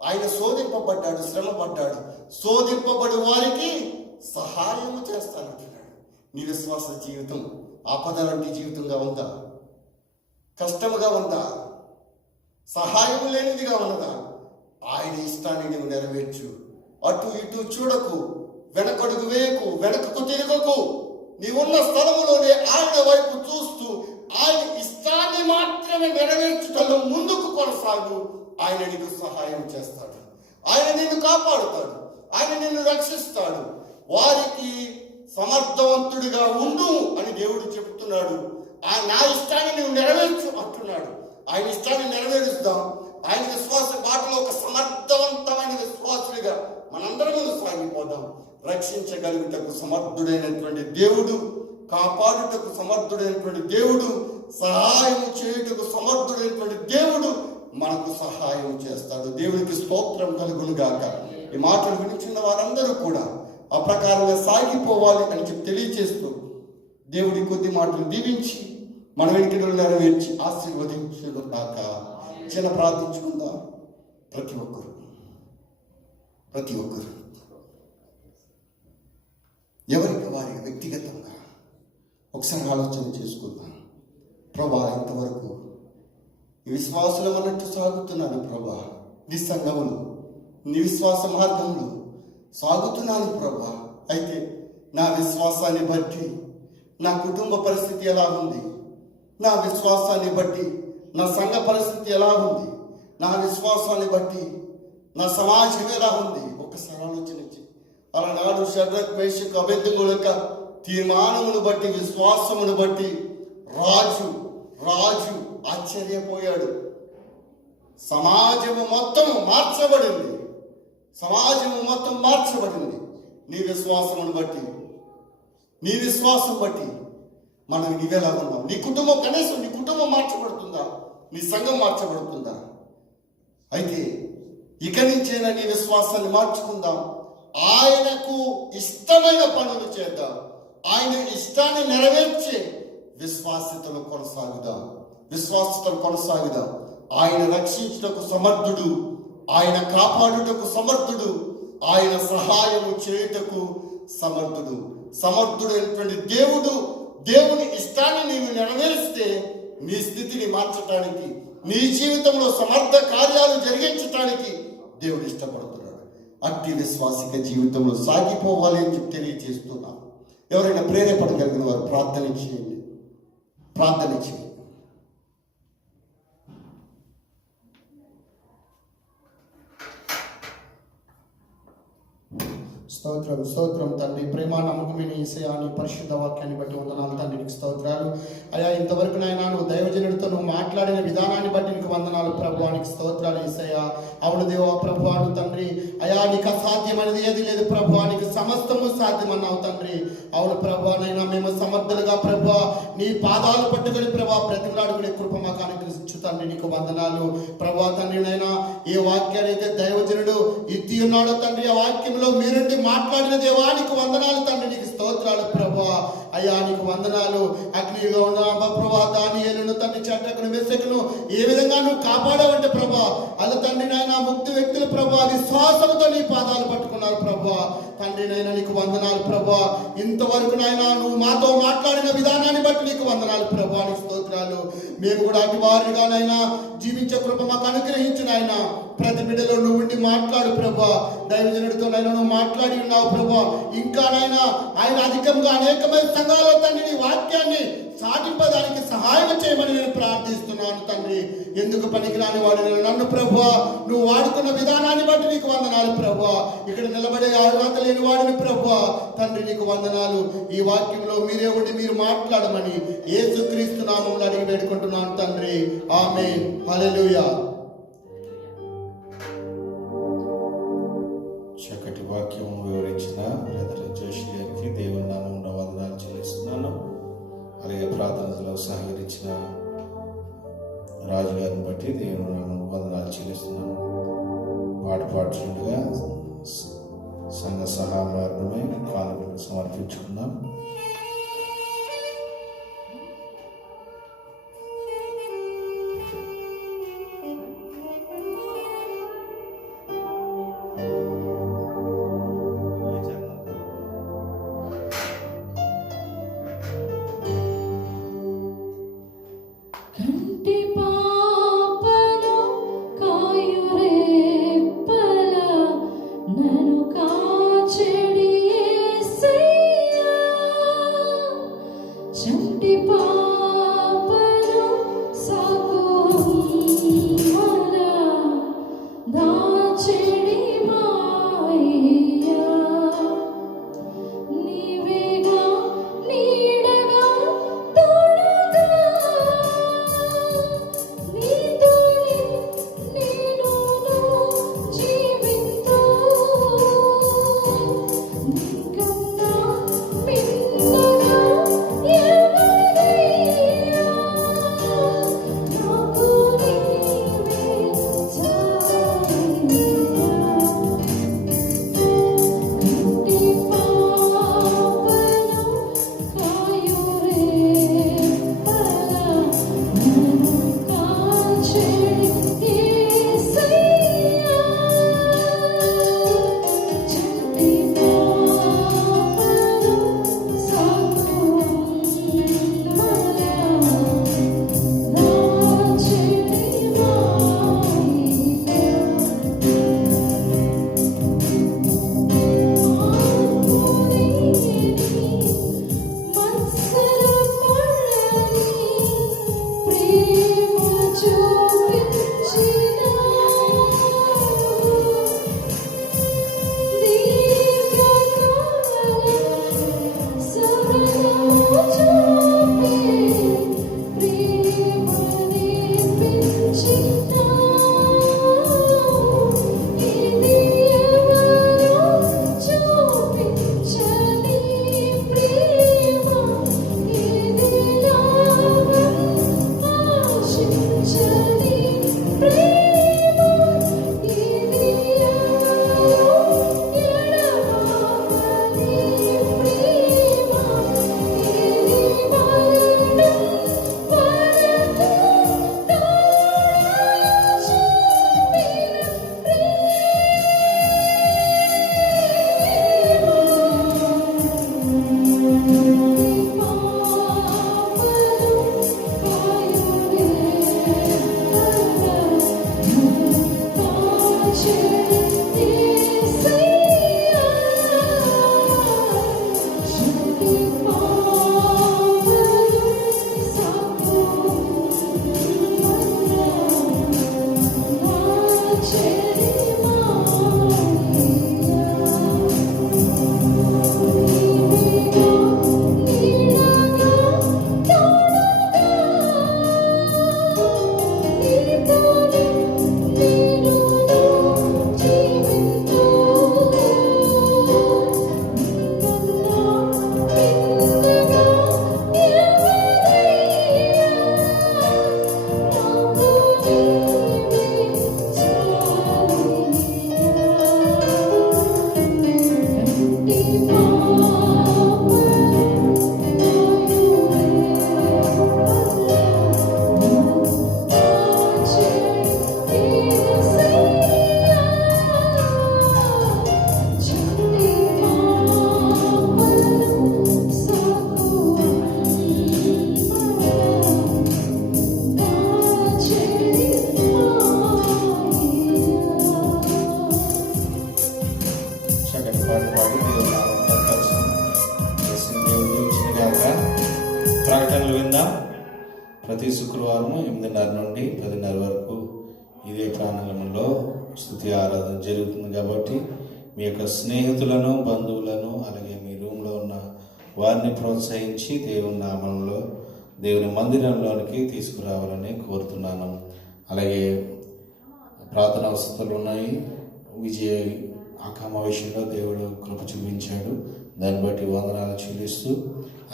ఆయన శోధింపబడ్డాడు, శ్రమపడ్డాడు. శోధింపబడి వారికి సహాయం చేస్తానంటున్నాడు. నీ విశ్వాస జీవితం ఆపద వంటి జీవితంగా ఉందా? కష్టముగా ఉందా? సహాయం లేనిదిగా ఉన్నదా? ఆయన ఇష్టాన్ని నువ్వు నెరవేర్చు. అటు ఇటు చూడకు, వెనకడుగు వేయకు, వెనకకు తిరగకు. నీవున్న స్థలములోనే ఆయన వైపు చూస్తూ ఆయన ఇష్టాన్ని మాత్రమే నెరవేర్చుటలో ముందుకు కొనసాగు. ఆయన నీకు సహాయం చేస్తాడు, ఆయన నిన్ను కాపాడుతాడు, ఆయన నిన్ను రక్షిస్తాడు. వారికి సమర్థవంతుడిగా ఉండు అని దేవుడు చెబుతున్నాడు. నా ఇష్టాన్ని నువ్వు నెరవేర్చు అంటున్నాడు. ఆయన ఇష్టాన్ని నెరవేరుస్తాం. ఆయన విశ్వాస బాటలో ఒక సమర్థవంతమైన విశ్వాసుడిగా మనందరము సాగిపోదాం. రక్షించగలుగుటకు సమర్థుడైనటువంటి దేవుడు, కాపాడుటకు సమర్థుడైనటువంటి దేవుడు, సహాయం చేయుటకు సమర్థుడైనటువంటి దేవుడు మనకు సహాయం చేస్తాడు. దేవునికి స్తోత్రం కలుగును గాక. ఈ మాటలు వినిచున్న వారందరూ కూడా ఆ ప్రకారంగా సాగిపోవాలి అని చెప్పి తెలియచేస్తూ దేవుడి కొద్ది మాటలు దీవించి మన వెనుకలు నెరవేర్చి ఆశీర్వదించును కాక. చిన్న ప్రార్థించుకుందాం. ప్రతి ఒక్కరు ఎవరికి వారికి వ్యక్తిగతంగా ఒకసారి ఆలోచన చేసుకుందాం. ప్రభా, ఇంతవరకు ఈ విశ్వాసులు అన్నట్టు సాగుతున్నాను ప్రభా. నీ సంఘములు, నీ విశ్వాస మార్గంలో సాగుతున్నాను ప్రభా. అయితే నా విశ్వాసాన్ని బట్టి నా కుటుంబ పరిస్థితి ఎలా ఉంది? నా విశ్వాసాన్ని బట్టి నా సంఘ పరిస్థితి ఎలా ఉంది? నా విశ్వాసాన్ని బట్టి నా సమాజం ఎలా ఉంది? ఒకసారి ఆలోచించి అలనాడు షడ్రక్, మేషక్, అబేద్నెగోల యొక్క తీర్మానమును బట్టి, విశ్వాసమును బట్టి రాజు ఆశ్చర్యపోయాడు. సమాజము మొత్తం మార్చబడింది. నీ విశ్వాసమును బట్టి, నీ విశ్వాసం బట్టి మనం నీవెలా ఉన్నాం? నీ కుటుంబం, కనీసం నీ కుటుంబం మార్చబడుతుందా? నీ సంఘం మార్చబడుతుందా? అయితే ఇక నుంచైనా నీ విశ్వాసాన్ని మార్చుకుందాం. ఆయనకు ఇష్టమైన పనులు చేద్దాం. ఆయన ఇష్టాన్ని నెరవేర్చే విశ్వాసతను కొనసాగుదాం. ఆయన రక్షించుటకు సమర్థుడు, ఆయన కాపాడుటకు సమర్థుడు, ఆయన సహాయము చేయుటకు సమర్థుడైనటువంటి దేవుని ఇష్టాన్ని నీవు నెరవేరిస్తే నీ స్థితిని మార్చడానికి, నీ జీవితంలో సమర్థ కార్యాలు జరిగించడానికి దేవుడు ఇష్టపడుతున్నాడు. అట్టి విశ్వాసిక జీవితంలో సాగిపోవాలి అని చెప్పి తెలియజేస్తున్నాం. ఎవరైనా ప్రేరేపడగలిగిన వారు ప్రార్థన చేయండి. స్తోత్రం తండ్రి. ప్రేమ నమ్మకమైన యేసయ్యా, నీ పరిశుద్ధ వాక్యాన్ని బట్టి వందనాలు తండ్రి. నీకు స్తోత్రాలు అయ్యా. ఇంతవరకు నాయన నువ్వు దైవజనుడితో నువ్వు మాట్లాడిన విధానాన్ని బట్టి నీకు వందనాలు ప్రభువా. నీకు స్తోత్రాలు యేసయ్యా. అవును దేవా ప్రభువా, నువ్వు తండ్రి అయ్యా నీకు అసాధ్యమైనది ఏది లేదు ప్రభువా. నీకు సమస్తము సాధ్యమన్నావు తండ్రి. అవును ప్రభువా, నైనా మేము సమర్థులుగా ప్రభువా నీ పాదాలు పట్టుకొని ప్రభువా బ్రతిమలాడుకునే కృప మాకు అనుగ్రహించు తండ్రి. నీకు వందనాలు ప్రభువా తండ్రి. నైనా ఏ వాక్యాన్ని అయితే దైవజనుడు ఇత్తి ఉన్నాడో తండ్రి, ఆ వాక్యంలో మీరుండి మాట్లాడిన దేవానికి వందనాలు తండ్రి. నీకు స్తోత్రాలు ప్రభువా. అయ్యా నీకు వందనాలు. అగ్నిగా ఉన్న ప్రభా దానియేలును తండ్రి, షడ్రకును, మేషకును ఏ విధంగా నువ్వు కాపాడావంటే ప్రభా, అలా తండ్రి నాయన ముక్తి వ్యక్తులు ప్రభా విశ్వాసంతో నీ పాదాలు పట్టుకున్నారు ప్రభా. తండ్రి నైనా నీకు వందనాలు ప్రభా. ఇంతవరకు నాయన నువ్వు మాతో మాట్లాడిన విధానాన్ని బట్టి నీకు వందనాలు ప్రభా. నీకు స్తోత్రాలు స్తోత్రాలు. మేము కూడా అటు వారిగానైనా జీవించే కృప మాకు అనుగ్రహించిన ఆయన. ప్రతి బిడ్డలో నువ్వు ఉండి మాట్లాడు ప్రభా. దైవజనుడితో నైనా నువ్వు మాట్లాడి ఉన్నావు ప్రభా. ఇంకానైనా ఆయన అధికంగా అనేకమైన సంఘాల తండ్రి నీ వాక్యాన్ని సాటింపడానికి సహాయం చేయమని నేను ప్రార్థిస్తున్నాను తండ్రి. ఎందుకు పనికిరాని వాడు నన్ను ప్రభా నువ్వు వాడుకున్న విధానాన్ని బట్టి నీకు వందనాలు ప్రభా. ఇక్కడ నిలబడే అర్హత లేని వాడిని ప్రభా తండ్రి నీకు వందనాలు. ఈ వాక్యంలో మీరే ఉండి మీరు మాట్లాడమని యేసుక్రీస్తు నామములో అడిగి వేడుకుంటున్నాను తండ్రి. ఆమేన్. హల్లెలూయా. చక్కటి వాక్యం వివరించిన బ్రదర్ జోషి గారికి దేవుని నామమున వందనాలు చెల్లిస్తున్నాను. అలాగే ప్రార్థనలో సహకరించిన రాజు గారిని బట్టి దేవుని నామమున వందనాలు చెల్లిస్తున్నాను. పాట పాడుతుండగా సంఘ సహామార్గమే కానుకలు సమర్పించుకుందాం. కంటి పాపను కాయురేప్పల నన్ను కాచెడి యేసయ్యా. చంటి పాపను సాకుమల దాచెడి మాయ్యా. నీవేగా నీడగా తోడుగా నీతోనే నేను జీవింతు. నీకన్నా మిన్నగా ఎవరయ్యా. నాకు నీవే చాలయ్యా. కంటి పాపను కాయురేప్పల నన్ను కాచెడి యేసయ్యా. చంటి పాపను సాకుమల దాచెడి చాలయ్యా. ప్రతి శుక్రవారం 8:30 నుండి 10:30 వరకు ఇదే ప్రాంగణంలో స్తుతి ఆరాధన జరుగుతుంది. కాబట్టి మీ యొక్క స్నేహితులను, బంధువులను, అలాగే మీ రూమ్లో ఉన్న వారిని ప్రోత్సహించి దేవుని నామంలో దేవుని మందిరంలోనికి తీసుకురావాలని కోరుతున్నాను. అలాగే ప్రార్థన వసతులు ఉన్నాయి. విజయ ఆకామ విషయంలో దేవుడు కృప చూపించాడు, దాన్ని బట్టి వందనాలు చెల్లిస్తూ,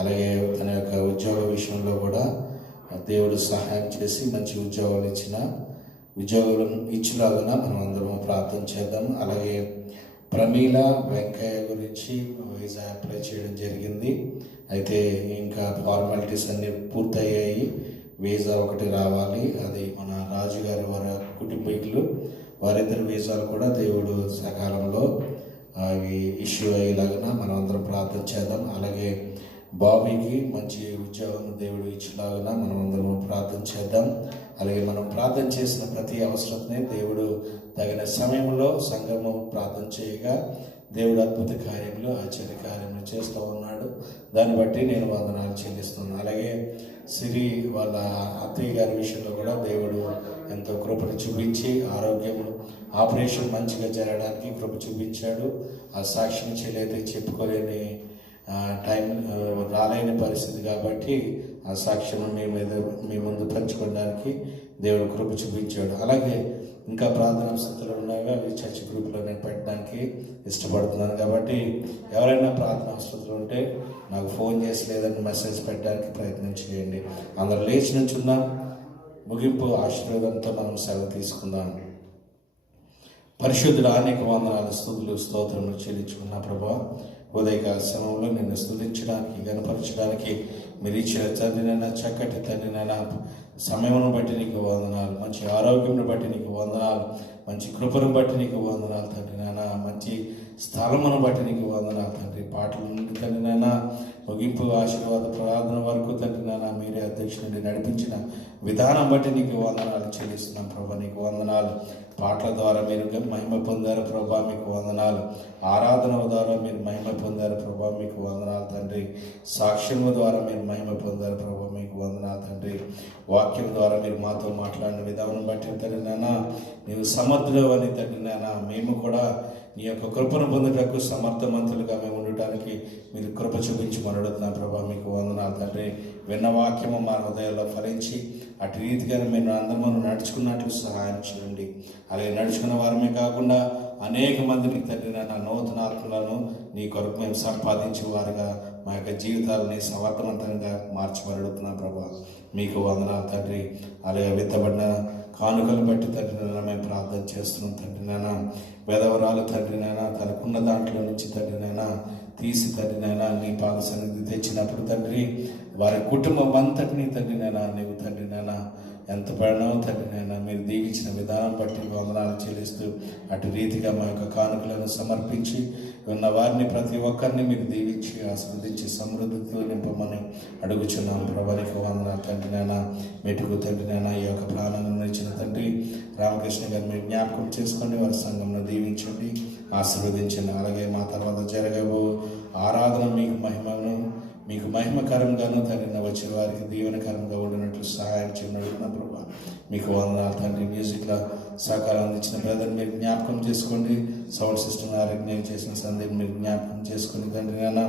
అలాగే తన యొక్క ఉద్యోగ విషయంలో కూడా దేవుడు సహాయం చేసి మంచి ఉద్యోగాలు ఉద్యోగాలను ఇచ్చేలాగా మనం అందరం ప్రార్థన చేద్దాం. అలాగే ప్రమీల వెంకయ్య గురించి వీసా అప్లై చేయడం జరిగింది. అయితే ఇంకా ఫార్మాలిటీస్ అన్నీ పూర్తయ్యాయి. వీసా ఒకటి రావాలి. అది మన రాజుగారి వారి కుటుంబీకులు వారిద్దరి వీసాలు కూడా దేవుడు సకాలంలో అవి ఇష్యూ అయ్యేలాగా మనం అందరం ప్రార్థన చేద్దాం. అలాగే బాబీకి మంచి ఉద్యోగం దేవుడు ఇచ్చేలాగా మనం అందరం ప్రార్థన చేద్దాం. అలాగే మనం ప్రార్థన చేసిన ప్రతి అవసరతని దేవుడు తగిన సమయంలో సంఘము ప్రార్థన చేయగా దేవుడు అద్భుత కార్యములు, ఆశ్చర్య కార్యములు చేస్తూ ఉన్నాడు. దాన్ని బట్టి నేను వందనాలు చెల్లిస్తున్నాను. అలాగే సిరి వాళ్ళ అత్తయ్య గారి విషయంలో కూడా దేవుడు ఎంతో కృపను చూపించి ఆరోగ్యము ఆపరేషన్ మంచిగా జరగడానికి కృప చూపించాడు. ఆ సాక్షిని చేయలేదే చెప్పుకోలేని టైం రాలేని పరిస్థితి కాబట్టి ఆ సాక్ష్యం మీ ముందు పంచుకోవడానికి దేవుడు కృప చూపించాడు. అలాగే ఇంకా ప్రార్థనా స్థితులు ఉన్నాయి, అవి చర్చ్ గ్రూప్లో నేను పెట్టడానికి ఇష్టపడుతున్నాను. కాబట్టి ఎవరైనా ప్రార్థనా స్థితులు ఉంటే నాకు ఫోన్ చేసి లేదని మెసేజ్ పెట్టడానికి ప్రయత్నం చేయండి. అందరూ లేచి నుంచుందాం. ముగింపు ఆశీర్వాదంతో మనం సెలవు తీసుకుందాం. పరిశుద్ధుడా, నీకు వందనాలు, స్తుతులు, స్తోత్రములు చెల్లించుకున్న ప్రభా, ఉదయకాల సమయంలో నిన్ను స్తుతించడానికి, గణపరచడానికి మీరు ఇచ్చిన తండ్రినైనా, చక్కటి తండ్రినైనా సమయమును బట్టి నీకు వందనాలు, మంచి ఆరోగ్యంను బట్టి నీకు వందనాలు, మంచి కృపను బట్టి నీకు వందనాలు తండ్రి నాయనా, మంచి స్థలమును బట్టి నీకు వందనాలు తండ్రి. పాటల నుండి తండ్రి నాయనా ముగింపు ఆశీర్వాద ప్రార్థన వరకు తండ్రి నాయనా మీరే అధ్యక్షుడి నడిపించిన విధానం బట్టి నీకు వందనాలు చెల్లిస్తున్నాం ప్రభా. నీకు వందనాలు. పాటల ద్వారా మీరు మహిమ పొందారు ప్రభా, మీకు వందనాలు. ఆరాధన ద్వారా మీరు మహిమ పొందారు ప్రభా, మీకు వందనాలు తండ్రి. సాక్ష్యము ద్వారా మీరు మహిమ పొందారు ప్రభా, మీకు వందనాలు తండ్రి. వాక్యం ద్వారా మీరు మాతో మాట్లాడిన విధానం బట్టి తండ్రి నాయనా నీవు సమర్థుడు అని తండ్రి నాయనా మేము కూడా నీ యొక్క కృపను పొందుటకు సమర్థవంతులుగా మేము ఉండటానికి మీరు కృప చూపించి అడుగుతున్నాం ప్రభా, మీకు వందనాలు తండ్రి. విన్న వాక్యము మా హృదయాల్లో ఫలించి అటు రీతిగానే మేము అందరూ నడుచుకున్నట్లు సహాయం చేయండి. అలాగే నడుచుకున్న వారమే కాకుండా అనేక మందిని తండ్రి నాయన నూతన ఆత్మలను నీ కొరకు మేము సంపాదించే వారుగా మా యొక్క జీవితాలని సమర్థవంతంగా మార్చబడుతున్నాం ప్రభా, మీకు వందనాలు తండ్రి. అలాగే విత్తబడిన కానుకలు బట్టి తండ్రి నాయన మేము ప్రార్థన చేస్తున్నాం తండ్రి నాయన. పేదవరాలు తండ్రి నాయన తనకున్న దాంట్లో నుంచి తండ్రి నాయన తీసి తండ్రి నాయన నీ పాద సన్నిధి తెచ్చినప్పుడు తండ్రి వారి కుటుంబం అంతటినీ తండ్రి నాయన నీవు తండ్రి నాయన ఎంత పడినావు తండ్రి నాయన మీరు దీవించిన విధానం బట్టి వందనాలు చెల్లిస్తూ అటు రీతిగా మా యొక్క కానుకలను సమర్పించి ఉన్న వారిని ప్రతి ఒక్కరిని మీరు దీవించి ఆస్వాదించి సమృద్ధితో నింపమని అడుగుచున్నాం ప్రభా, నీకు వందనాలు తండ్రి నాయన. మెటుకు తండ్రి నాయన ఈ యొక్క ప్రాణాలను ఇచ్చిన తండ్రి రామకృష్ణ గారిని మీరు జ్ఞాపకం చేసుకోండి, వారి సంఘంలో దీవించండి, ఆశీర్వదించండి. అలాగే మా తర్వాత జరగబో ఆరాధన మీకు మహిమకరంగాను తండ్రి వచ్చిన వారికి దీవెనకరంగా ఉండినట్లు సహాయం చేయడం ప్రభా, మీకు వందనాలు తండ్రి. మ్యూజిక్లో సహకారం అందించిన బ్రదర్ మీరు జ్ఞాపకం చేసుకోండి. సౌండ్ సిస్టమ్ ఆరోగ్యం చేసిన సందేహం మీరు జ్ఞాపకం చేసుకుని తండ్రి నాన్న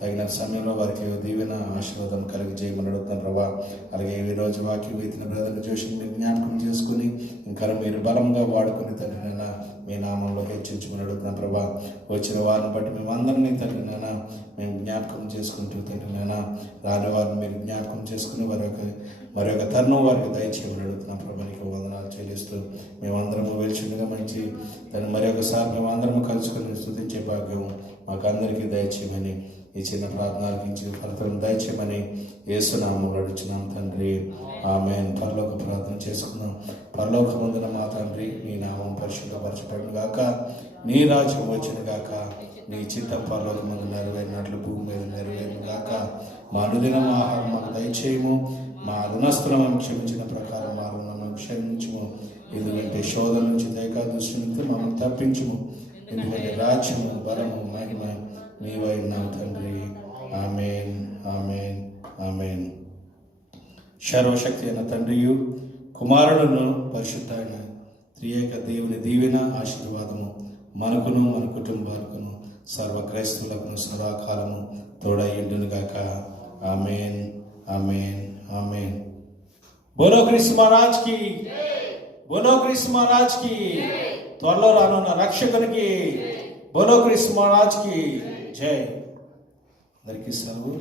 తగిన సమయంలో వారికి దీవెన ఆశీర్వాదం కలిగి చేయమని అడుగుతున్నాం ప్రభా. అలాగే ఈరోజు వాక్యం ఎత్తిన బ్రదర్ జోషిని మీరు జ్ఞాపకం చేసుకుని ఇంకా మీరు బలంగా వాడుకుని తండ్రి నాన్న మీ నామంలో హెచ్చించమని అడుగుతున్నాం ప్రభా. వచ్చిన వారిని బట్టి మేము అందరినీ తండ్రి నాన్న మేము జ్ఞాపకం చేసుకుంటూ తండ్రి నాన్న రాని వారిని మీరు జ్ఞాపకం చేసుకుని మరొక తరుణం వారికి దయచేయమని అడుగుతున్నాం ప్రభా, నీకు వందనాలు చెల్లిస్తూ మేమందరము వెలిచిండగా మంచి దాన్ని మరొకసారి మేమందరము కలుసుకొని స్తుతించే భాగ్యం మాకు అందరికీ దయచేయమని ఈ చిన్న ప్రార్థనలకు ఇచ్చిన ఫలితం దయచేయమని యేసు నామములో అడుగుచున్నాం తండ్రి, ఆమేన్. పరలోక ప్రార్థన చేసుకుందాం. పరలోకమందున మా తండ్రి, నీ నామం పరిశుద్ధపరచబడును గాక, నీ రాజ్యం వచ్చును గాక, నీ చిత్తం పరలోకమందు నెరవేరినట్లు భూమి మీద నెరవేరును గాక. మా అనుదినం ఆహారం మాకు దయచేయము, మా రుణస్థులను క్షమించిన ప్రకారం మా రుణములను క్షమించుము, ఎందుకంటే శోధన నుంచి దయకా దృష్టి నుంచి మమ్మల్ని తప్పించుము, ఎందుకంటే రాజ్యము బలము మహిమ నీవై ఉన్నావు తండ్రి, ఆమేన్, ఆమేన్, ఆమేన్. సర్వశక్తి అయిన తండ్రియు కుమారుడును పరిశుద్ధ అయిన త్రియేక దేవుని దీవెన ఆశీర్వాదము మనకును మన కుటుంబాలకును సర్వ క్రైస్తవులకును సదాకాలము తోడయ్యుండును గాక. ఆమేన్, ఆమేన్, ఆమేన్. బోలో క్రీస్తు మహారాజ్ కి, బోలో క్రీస్తు మహారాజ్ కి, త్వరలో రానున్న రక్షకునికి బోలో క్రీస్తు మహారాజ్ కి జై. అందరికీ సెలవు.